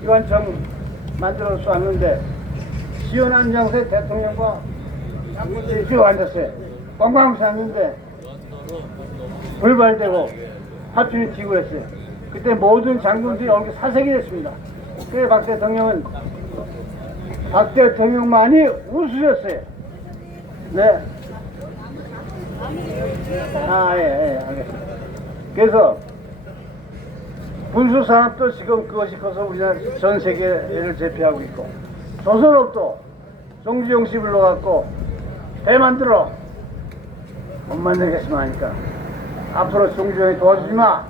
기관청 만들어서 왔는데 시원한 장소에 대통령과 장군들이 쭉 앉았어요. 꽝꽝 쌌는데 불발되고 화투를 쥐고 했어요. 그때 모든 장군들이 얼굴 사색이 됐습니다. 그래 박 대통령은 박 대통령만이 웃으셨어요. 네. 알겠습니다. 그래서 군수산업도 지금 그것이 커서 우리나라 전 세계를 제패하고 있고, 조선업도 정주영 씨 불러갖고 배 만들어 못 만들겠으면 하니까 앞으로 정주영이 도와주지 마.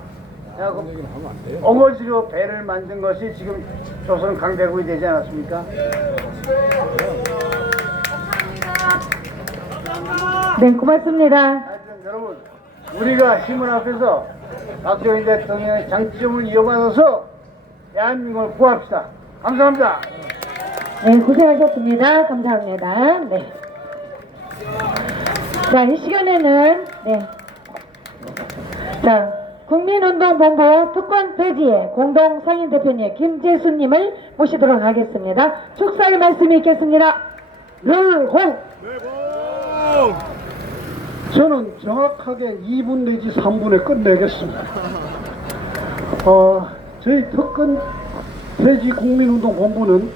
하고 어거지로 배를 만든 것이 지금 조선 강대국이 되지 않았습니까? 네, 고맙습니다. 하여튼 여러분, 우리가 힘을 합해서 박정희 대통령의 장점을 이어받아서 대한민국을 구합시다. 감사합니다. 네, 고생하셨습니다. 감사합니다. 네. 자, 이 시간에는, 자, 국민운동본부 특권 폐지의 공동 상임대표님 김재수님을 모시도록 하겠습니다. 축사의 말씀이 있겠습니다. 룰홍! 저는 정확하게 2분 내지 3분에 끝내겠습니다. 저희 특권 폐지 국민운동본부는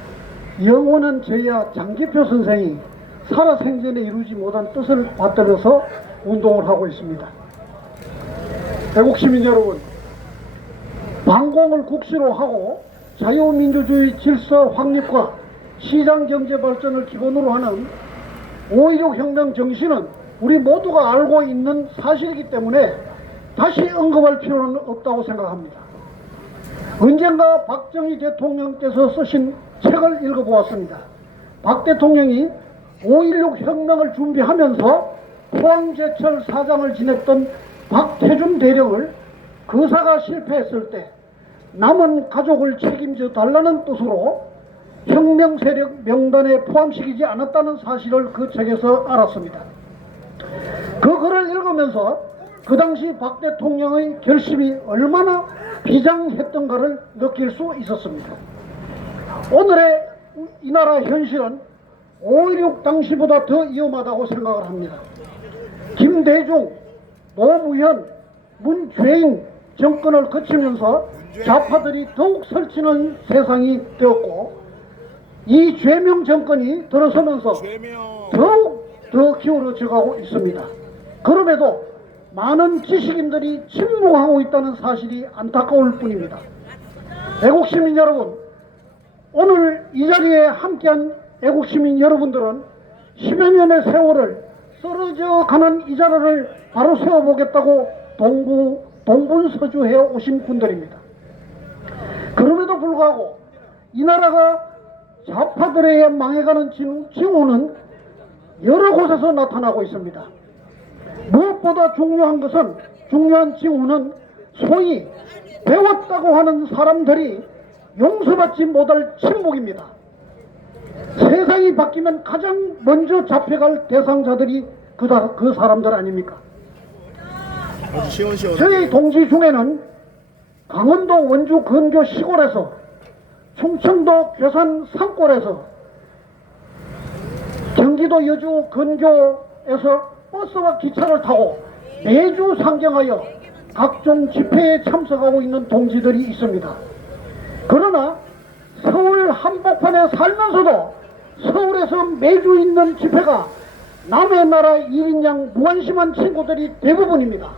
영원한 제야 장기표 선생이 살아생전에 이루지 못한 뜻을 받들어서 운동을 하고 있습니다. 애국시민 여러분, 반공을 국시로 하고 자유민주주의 질서 확립과 시장경제 발전을 기본으로 하는 5.16 혁명 정신은 우리 모두가 알고 있는 사실이기 때문에 다시 언급할 필요는 없다고 생각합니다. 언젠가 박정희 대통령께서 쓰신 책을 읽어보았습니다. 박 대통령이 5.16 혁명을 준비하면서 포항제철 사장을 지냈던 박태준 대령을 거사가 실패했을 때 남은 가족을 책임져 달라는 뜻으로 혁명 세력 명단에 포함시키지 않았다는 사실을 그 책에서 알았습니다. 그 글을 읽으면서 그 당시 박 대통령의 결심이 얼마나 비장했던가를 느낄 수 있었습니다. 오늘의 이 나라 현실은 5.16 당시보다 더 위험하다고 생각을 합니다. 김대중, 노무현, 문죄인 정권을 거치면서 좌파들이 더욱 설치는 세상이 되었고, 이 죄명 정권이 들어서면서 더욱 더 기울어져 가고 있습니다. 그럼에도 많은 지식인들이 침묵하고 있다는 사실이 안타까울 뿐입니다. 애국시민 여러분, 오늘 이 자리에 함께한 애국시민 여러분들은 10여 년의 세월을 쓰러져 가는 이 자리를 바로 세워보겠다고 동분서주해 오신 분들입니다. 그럼에도 불구하고 이 나라가 좌파들에 의해 망해가는 징후는 여러 곳에서 나타나고 있습니다. 무엇보다 중요한 징후는 소위 배웠다고 하는 사람들이 용서받지 못할 침묵입니다. 세상이 바뀌면 가장 먼저 잡혀갈 대상자들이 그 사람들 아닙니까? 아주 시원시원. 저희 동지 중에는 강원도 원주 근교 시골에서, 충청도 괴산 산골에서, 경기도 여주 근교에서 버스와 기차를 타고 매주 상경하여 각종 집회에 참석하고 있는 동지들이 있습니다. 그러나 서울 한복판에 살면서도 서울에서 매주 있는 집회가 남의 나라 일인양 무관심한 친구들이 대부분입니다.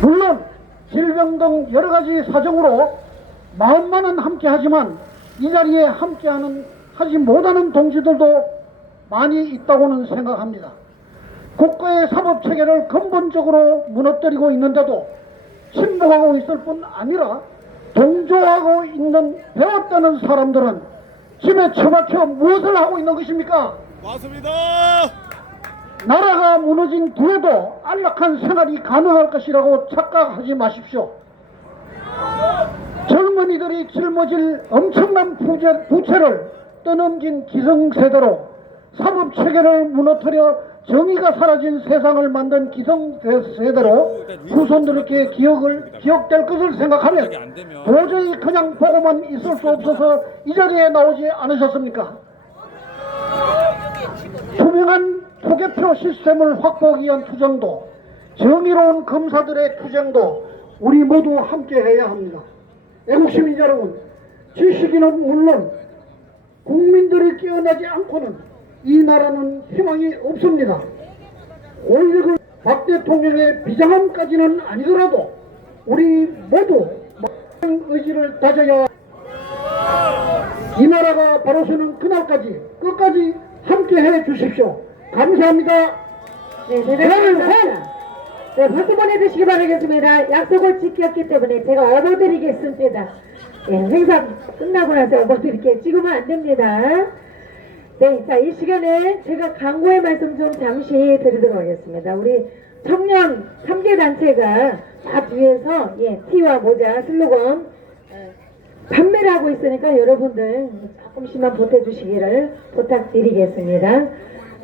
물론 질병 등 여러 가지 사정으로 마음만은 함께 하지만 이 자리에 하지 못하는 동지들도 많이 있다고는 생각합니다. 국가의 사법 체계를 근본적으로 무너뜨리고 있는데도 침묵하고 있을 뿐 아니라 동조하고 있는 배웠다는 사람들은 집에 처박혀 무엇을 하고 있는 것입니까? 맞습니다. 나라가 무너진 뒤에도 안락한 생활이 가능할 것이라고 착각하지 마십시오. 젊은이들이 짊어질 엄청난 부채를 떠넘긴 기성세대로 사법체계를 무너뜨려 정의가 사라진 세상을 만든 기성세대로 후손들에게 기억될 것을 생각하면 도저히 그냥 보고만 있을 수 없어서 이 자리에 나오지 않으셨습니까? 투명한 투개표 시스템을 확보하기 위한 투쟁도, 정의로운 검사들의 투쟁도 우리 모두 함께 해야 합니다. 애국시민 여러분, 지식인은 물론 국민들이 깨어나지 않고는 이 나라는 희망이 없습니다. 5.16을 박 대통령의 비장함까지는 아니더라도 우리 모두 의지를 다져야 이 나라가 바로 서는 그날까지 끝까지 함께 해 주십시오. 감사합니다. 네, 대단히 감사합니다. 네, 박수 보내주시기 바라겠습니다. 약속을 지켰기 때문에 제가 업어드리겠습니다. 네, 행사 끝나고 나서 업어드릴게요. 지금은 안 됩니다. 네, 자, 이 시간에 제가 광고의 말씀 좀 잠시 드리도록 하겠습니다. 우리 청년 3개 단체가 다 뒤에서 티와 모자, 슬로건 판매를 하고 있으니까 여러분들 조금씩만 보태주시기를 부탁드리겠습니다.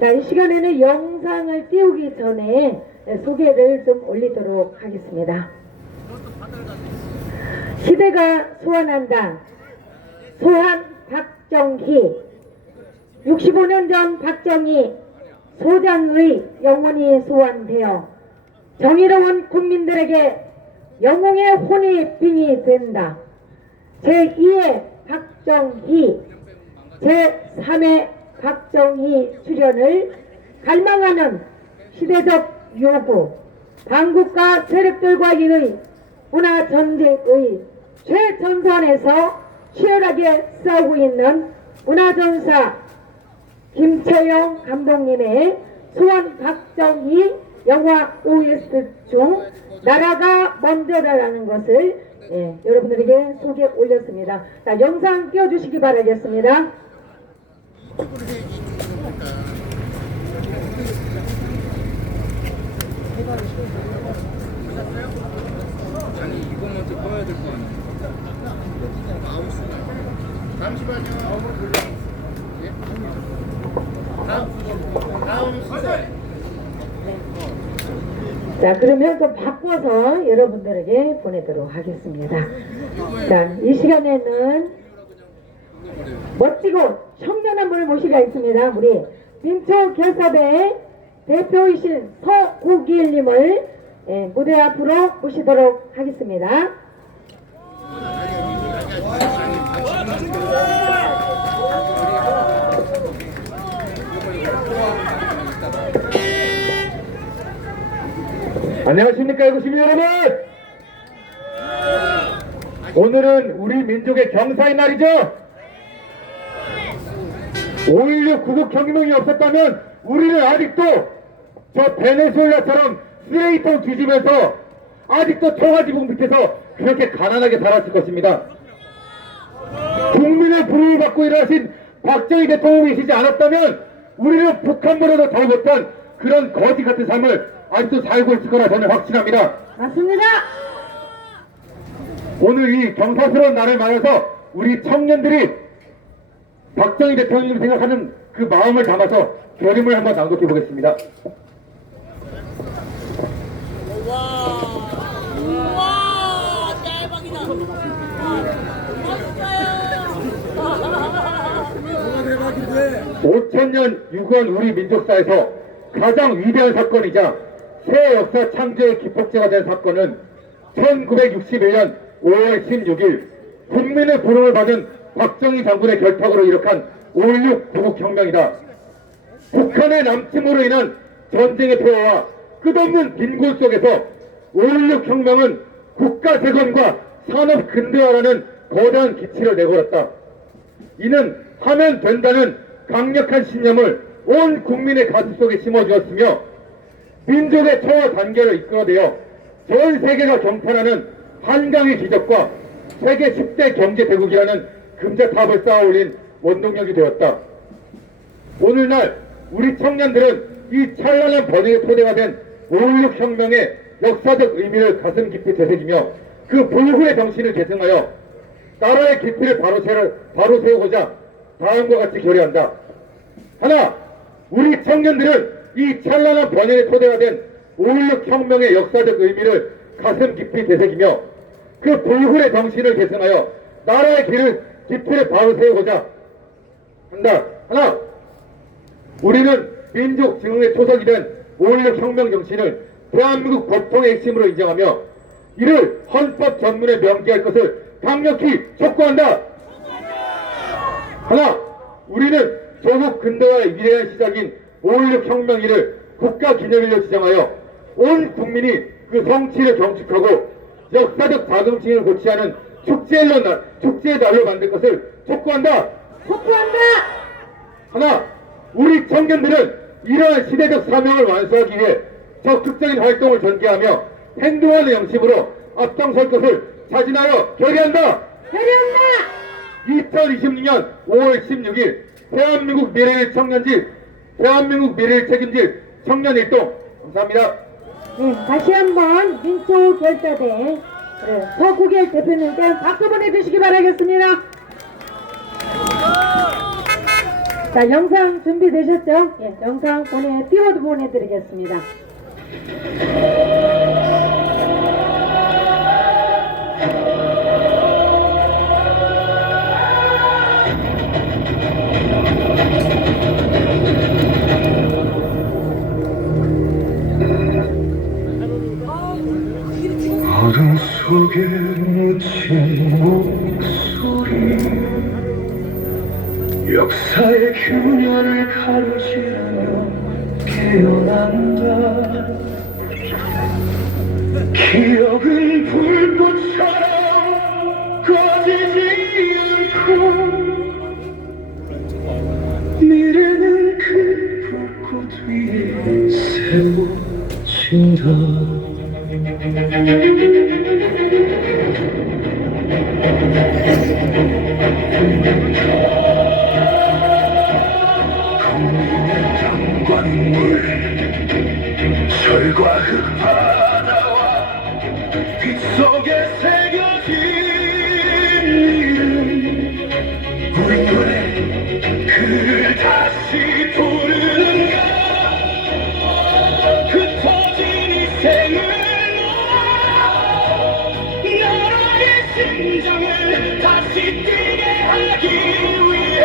자, 이 시간에는 영상을 띄우기 전에 소개를 좀 올리도록 하겠습니다. 시대가 소환한다. 소환 박정희. 65년 전 박정희 소장의 영혼이 소환되어 정의로운 국민들에게 영웅의 혼이 된다. 제2의 박정희, 제3의 박정희 출현을 갈망하는 시대적 요구, 반국가 세력들과의 문화전쟁의 최전선에서 치열하게 싸우고 있는 문화전사 김채영 감독님의 소환 박정희 영화 OST 중 나라가 먼저라는 것을 여러분들에게 소개 올렸습니다. 자, 영상 띄워주시기 바라겠습니다. 아니 이거 먼저 꺼야 될 거 아니야. 잠시만요. 다음 수제. 자, 그러면 좀 바꿔서 여러분들에게 보내도록 하겠습니다. 자, 이 시간에는 멋지고 청년한 분을 모시가 있습니다. 우리 민초결사대 대표이신 서국일님을 무대 앞으로 모시도록 하겠습니다. 안녕하십니까 애국시민 여러분. 오늘은 우리 민족의 경사의 날이죠. 5.16 구국혁명이 없었다면 우리는 아직도 저 베네수엘라처럼 쓰레기통 뒤지면서 아직도 청와지붕 밑에서 그렇게 가난하게 살았을 것입니다. 국민의 부름을 받고 일어나신 박정희 대통령이시지 않았다면 우리는 북한보다도 더 못한 그런 거지 같은 삶을 아직도 살고 있을 거라 저는 확신합니다. 맞습니다. 오늘 이 경사스러운 날을 맞아서 우리 청년들이 박정희 대통령을 생각하는 그 마음을 담아서 결의문을 한번 낭독해 보겠습니다. 와 대박이다. 맛있어요. 5000년 유건 우리 민족사에서 가장 위대한 사건이자 새 역사 창조의 기폭제가 된 사건은 1961년 5월 16일 국민의 부름을 받은 박정희 장군의 결탁으로 이룩한 5.16 구국혁명이다. 북한의 남침으로 인한 전쟁의 폐허와 끝없는 빈곤 속에서 5.16 혁명은 국가 재건과 산업 근대화라는 거대한 기치를 내걸었다. 이는 하면 된다는 강력한 신념을 온 국민의 가슴속에 심어주었으며 민족의 초와 단계를 이끌어내어 전 세계가 경탄하는 한강의 기적과 세계 10대 경제 대국이라는 금자탑을 쌓아올린 원동력이 되었다. 오늘날 우리 청년들은 이 찬란한 번영의 토대가 된 5.16 혁명의 역사적 의미를 가슴 깊이 되새기며 그 불굴의 정신을 계승하여 나라의 기틀을 바로 세우고자 다음과 같이 결의한다. 하나, 우리 청년들은 이 찬란한 번영의 토대가 된 5.16 혁명의 역사적 의미를 가슴 깊이 되새기며 그 불굴의 정신을 계승하여 나라의 기틀을 바로 세우고자 한다. 하나, 우리는 민족 증흥의 초석이 된 5.16 혁명 정신을 대한민국 법통의 핵심으로 인정하며 이를 헌법 전문에 명기할 것을 강력히 촉구한다. 하나, 우리는 조국 근대화의 위대한 시작인 5.16 혁명일을 국가기념일로 지정하여 온 국민이 그 성취를 경축하고 역사적 자긍심을 고취하는 축제의 날로 만들 것을 촉구한다. 하나, 우리 청년들은 이러한 시대적 사명을 완수하기 위해 적극적인 활동을 전개하며 행동하는 영심으로 앞장설 것을 자진하여 결의한다. 2026년 5월 16일 대한민국 미래를 책임질 청년일동. 감사합니다. 네, 다시 한번 민초결사대 서구길 대표님께 박수 보내주시기 바라겠습니다. 자, 영상 준비되셨죠? 예, 영상 띄워도 보내드리겠습니다. 어둠 속에 묻힌 목소리 역사의 균열을 가로지르며 깨어난다. 기억은 불꽃처럼 꺼지지 않고 미래는 그 불꽃 위에 세워진다. 강관물 철과 흙바다와 빛 속에 새겨진 이름 우리 노래 그를 다시 부르는가 흩어진 이 생을 나라의 심장을 다시 뛰게 하기 위해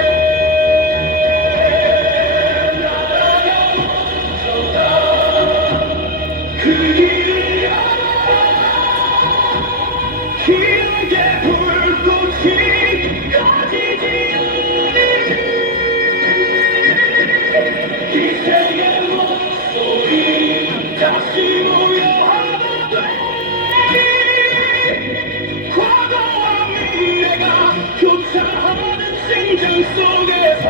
그 길을 기억의 불꽃이 꺼지지 않는 기생의 목소리 다시 모여하다 과거와 미래가 교차하는 심장 속에서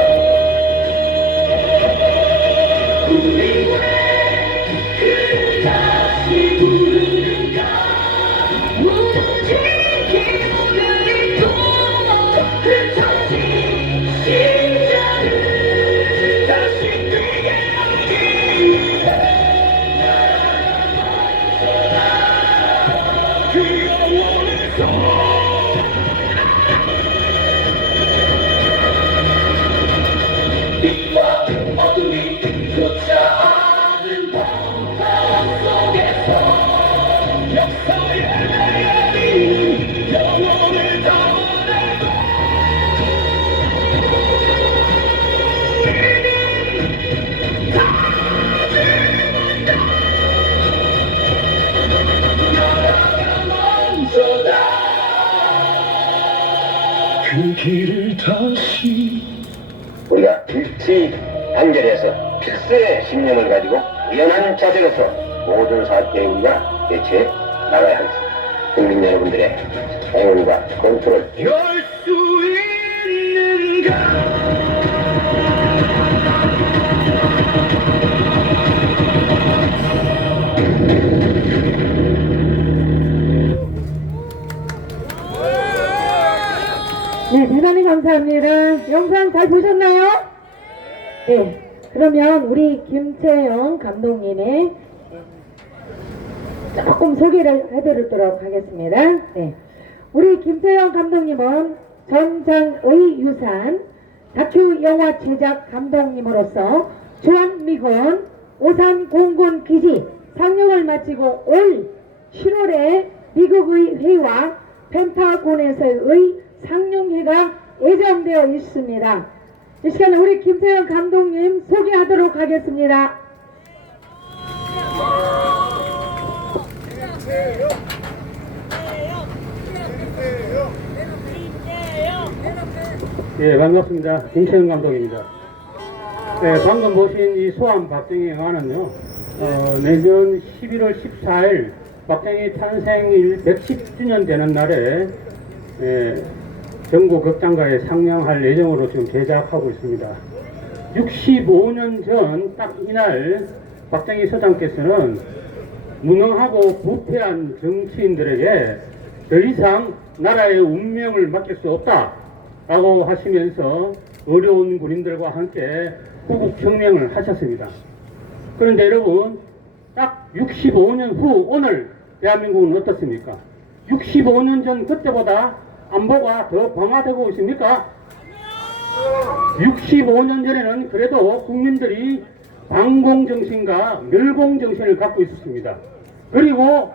우리가 일치 단결해서 필수의 신념을 가지고 유연한 자세로서 모든 사태에 우리가 대처해 나가야 하겠습니다. 국민 여러분들의 행운과 컨트롤 열수 있는가? 네, 대단히 감사합니다. 영상 잘 보셨나요? 네, 그러면 우리 김채영 감독님의 조금 소개를 해드리도록 하겠습니다. 네, 우리 김채영 감독님은 전장의 유산 다큐 영화 제작 감독님으로서 주한미군 오산공군 기지 상영을 마치고 올 7월에 미국의 회의와 펜타곤에서의 상영회가 예정되어 있습니다. 이 시간에 우리 김태현 감독님 소개하도록 하겠습니다. 예, 반갑습니다. 김채영 감독입니다. 네, 방금 보신 이 소환 박정희 영화는요, 내년 11월 14일 박정희 탄생일 110주년 되는 날에 전국 극장가에 상영할 예정으로 지금 제작하고 있습니다. 65년 전 딱 이날 박정희 서장께서는 무능하고 부패한 정치인들에게 더 이상 나라의 운명을 맡길 수 없다 라고 하시면서 어려운 군인들과 함께 구국혁명을 하셨습니다. 그런데 여러분, 딱 65년 후 오늘 대한민국은 어떻습니까? 65년 전 그때보다 안보가 더 강화되고 있습니까? 65년 전에는 그래도 국민들이 반공정신과 멸공정신을 갖고 있었습니다. 그리고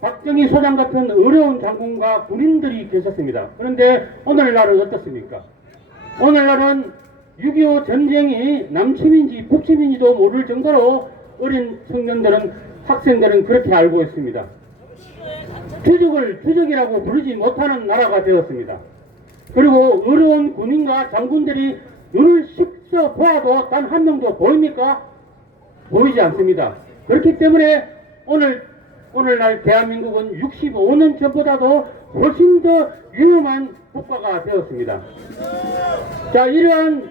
박정희 소장 같은 어려운 장군과 군인들이 계셨습니다. 그런데 오늘날은 어떻습니까? 오늘날은 6.25 전쟁이 남침인지 북침인지도 모를 정도로 어린 청년들은, 학생들은 그렇게 알고 있습니다. 주적을 주적이라고 부르지 못하는 나라가 되었습니다. 그리고 어려운 군인과 장군들이 눈을 씻어 보아도 단 한 명도 보입니까? 보이지 않습니다. 그렇기 때문에 오늘날 대한민국은 65년 전보다도 훨씬 더 위험한 국가가 되었습니다. 자, 이러한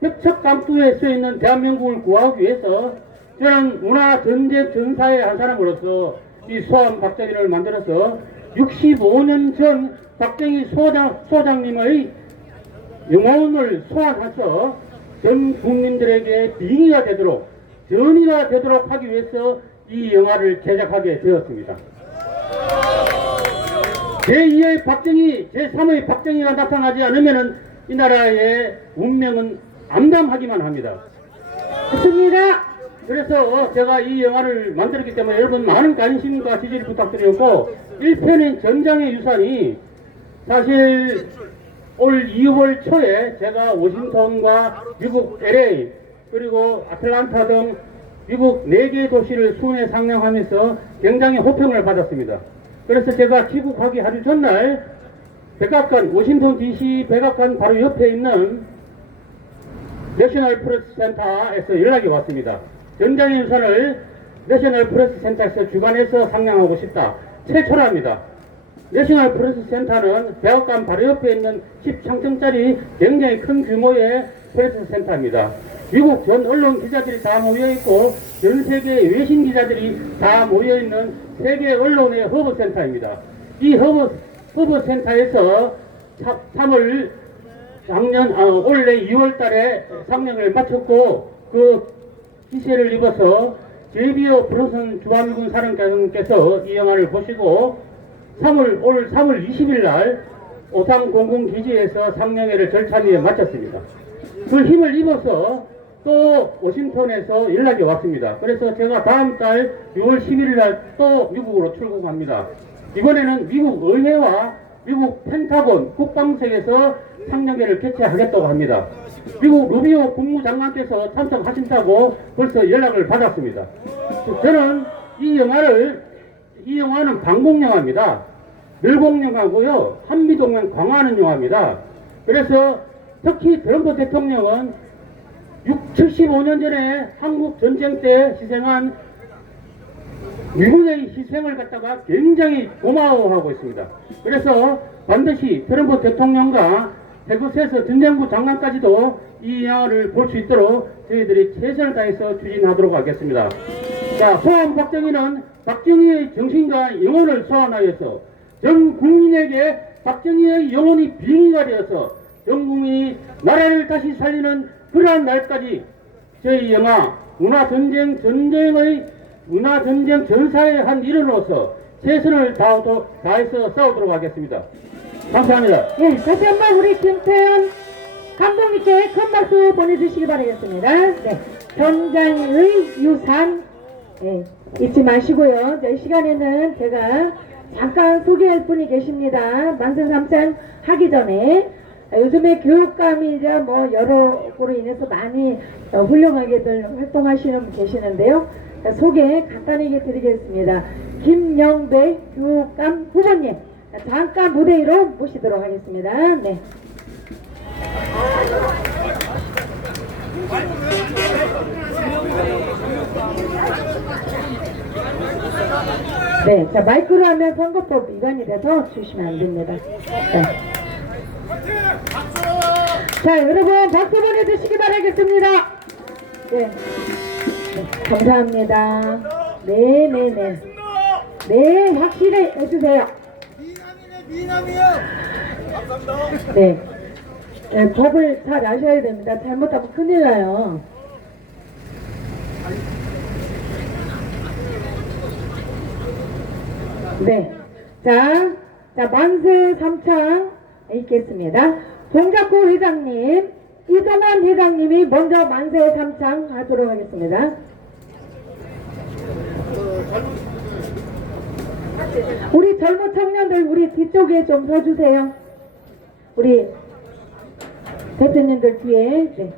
벽척강투에 쓰여있는 대한민국을 구하기 위해서 저는 문화전쟁 전사의 한 사람으로서 이 소환 박정희를 만들어서 65년 전 박정희 소장님의 영혼을 소환해서 전 국민들에게 빙의가 되도록, 전이가 되도록 하기 위해서 이 영화를 제작하게 되었습니다. 제2의 박정희, 제3의 박정희가 나타나지 않으면 이 나라의 운명은 암담하기만 합니다. 좋습니다. 그래서 제가 이 영화를 만들었기 때문에 여러분 많은 관심과 지지를 부탁드리고, 1편인 전장의 유산이 사실 올 2월 초에 제가 워싱턴과 미국 LA 그리고 아틀란타 등 미국 4개 도시를 순회 상영하면서 굉장히 호평을 받았습니다. 그래서 제가 귀국하기 하루 전날 백악관, 워싱턴 DC 백악관 바로 옆에 있는 내셔널 프레스 센터에서 연락이 왔습니다. 전장의 유산을 내셔널 프레스 센터에서 주관해서 상영하고 싶다. 최초랍니다. 내셔널 프레스 센터는 백악관 바로 옆에 있는 10층짜리 굉장히 큰 규모의 프레스 센터입니다. 미국 전 언론 기자들이 다 모여있고 전 세계 외신 기자들이 다 모여있는 세계 언론의 허브 센터입니다. 이 허브 센터에서 3월 올해 2월 달에 상영을 마쳤고, 그 기세를 입어서 제비어 브로슨 주한미군 사령관께서 이 영화를 보시고 올 3월 20일 날 오산공군 기지에서 상영회를 절찬리에 마쳤습니다. 그 힘을 입어서 또 워싱턴에서 연락이 왔습니다. 그래서 제가 다음 달 6월 11일 날 또 미국으로 출국합니다. 이번에는 미국 의회와 미국 펜타곤 국방성에서 상영회를 개최하겠다고 합니다. 미국 루비오 국무장관께서 참석하신다고 벌써 연락을 받았습니다. 저는 이 영화는 반공영화입니다. 멸공영화고요. 한미동맹 강화하는 영화입니다. 그래서 특히 트럼프 대통령은 75년 전에 한국 전쟁 때 희생한 미군의 희생을 갖다가 굉장히 고마워하고 있습니다. 그래서 반드시 트럼프 대통령과 태국에서 전쟁부 장관까지도 이 영화를 볼 수 있도록 저희들이 최선을 다해서 추진하도록 하겠습니다. 자, 소원 박정희는 박정희의 정신과 영혼을 소환하여서 전 국민에게 박정희의 영혼이 빙의가 되어서 전 국민이 나라를 다시 살리는 그러한 날까지 저희 영화 문화전쟁 전사의 한 일원으로서 최선을 다해서 싸우도록 하겠습니다. 감사합니다. 예, 다시 한번 우리 김태현 감독님께 큰 박수 보내주시기 바라겠습니다. 네, 전장의 유산 잊지 마시고요. 이 시간에는 제가 잠깐 소개할 분이 계십니다. 만세 삼창 하기 전에 요즘에 교육감이 이제 뭐 여러 거로 인해서 많이 훌륭하게들 활동하시는 분 계시는데요. 소개 간단하게 드리겠습니다. 김영배 교육감 후보님 잠깐 무대 위로 모시도록 하겠습니다. 네. 네, 자 마이크로 하면 선거법 위반이 돼서 주시면 안 됩니다. 네. 자 여러분 박수 보내주시기 바라겠습니다. 네, 감사합니다. 네네네. 네, 확실히 해주세요. 네. 네, 법을 잘 아셔야 됩니다. 잘못하면 큰일 나요. 네. 자, 만세 삼창 읽겠습니다. 동작구 회장님, 이동환 회장님이 먼저 만세 삼창 하도록 하겠습니다. 우리 젊은 청년들 우리 뒤쪽에 좀 서주세요. 우리 대표님들 뒤에. 네.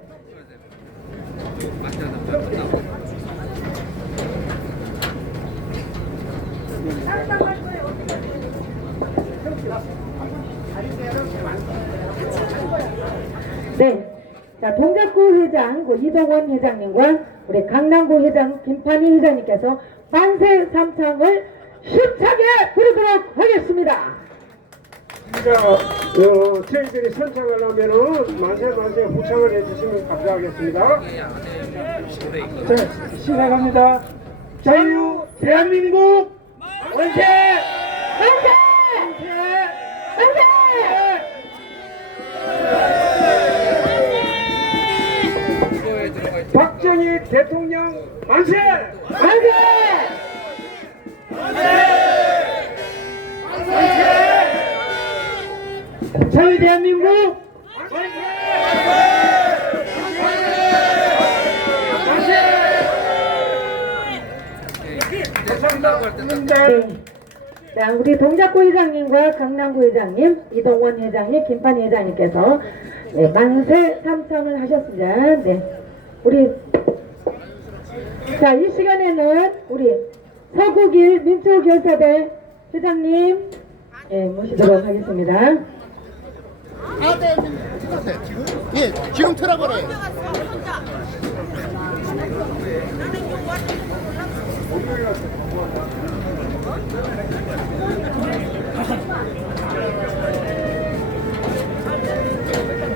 네. 자, 동작구 회장 이동원 회장님과 우리 강남구 회장 김판희 회장님께서 만세 삼창을 힘차게 부르도록 하겠습니다. 자, 저희들이 선창을 하면은 만세 후창을 해주시면 감사하겠습니다. 자, 시작합니다. 자유 대한민국 만세! 만세! 만세! 박정희 대통령 만세! 만세! 자유 대한민국 네. 자, 우리 동작구 회장님과 강남구 회장님, 이동원 회장님, 김판희 회장님께서 네, 만세 삼창을 하셨습니다. 네. 우리 자, 이 시간에는 우리 서국일 민초결사대 회장님 모시도록 하겠습니다. 지금 틀어버려.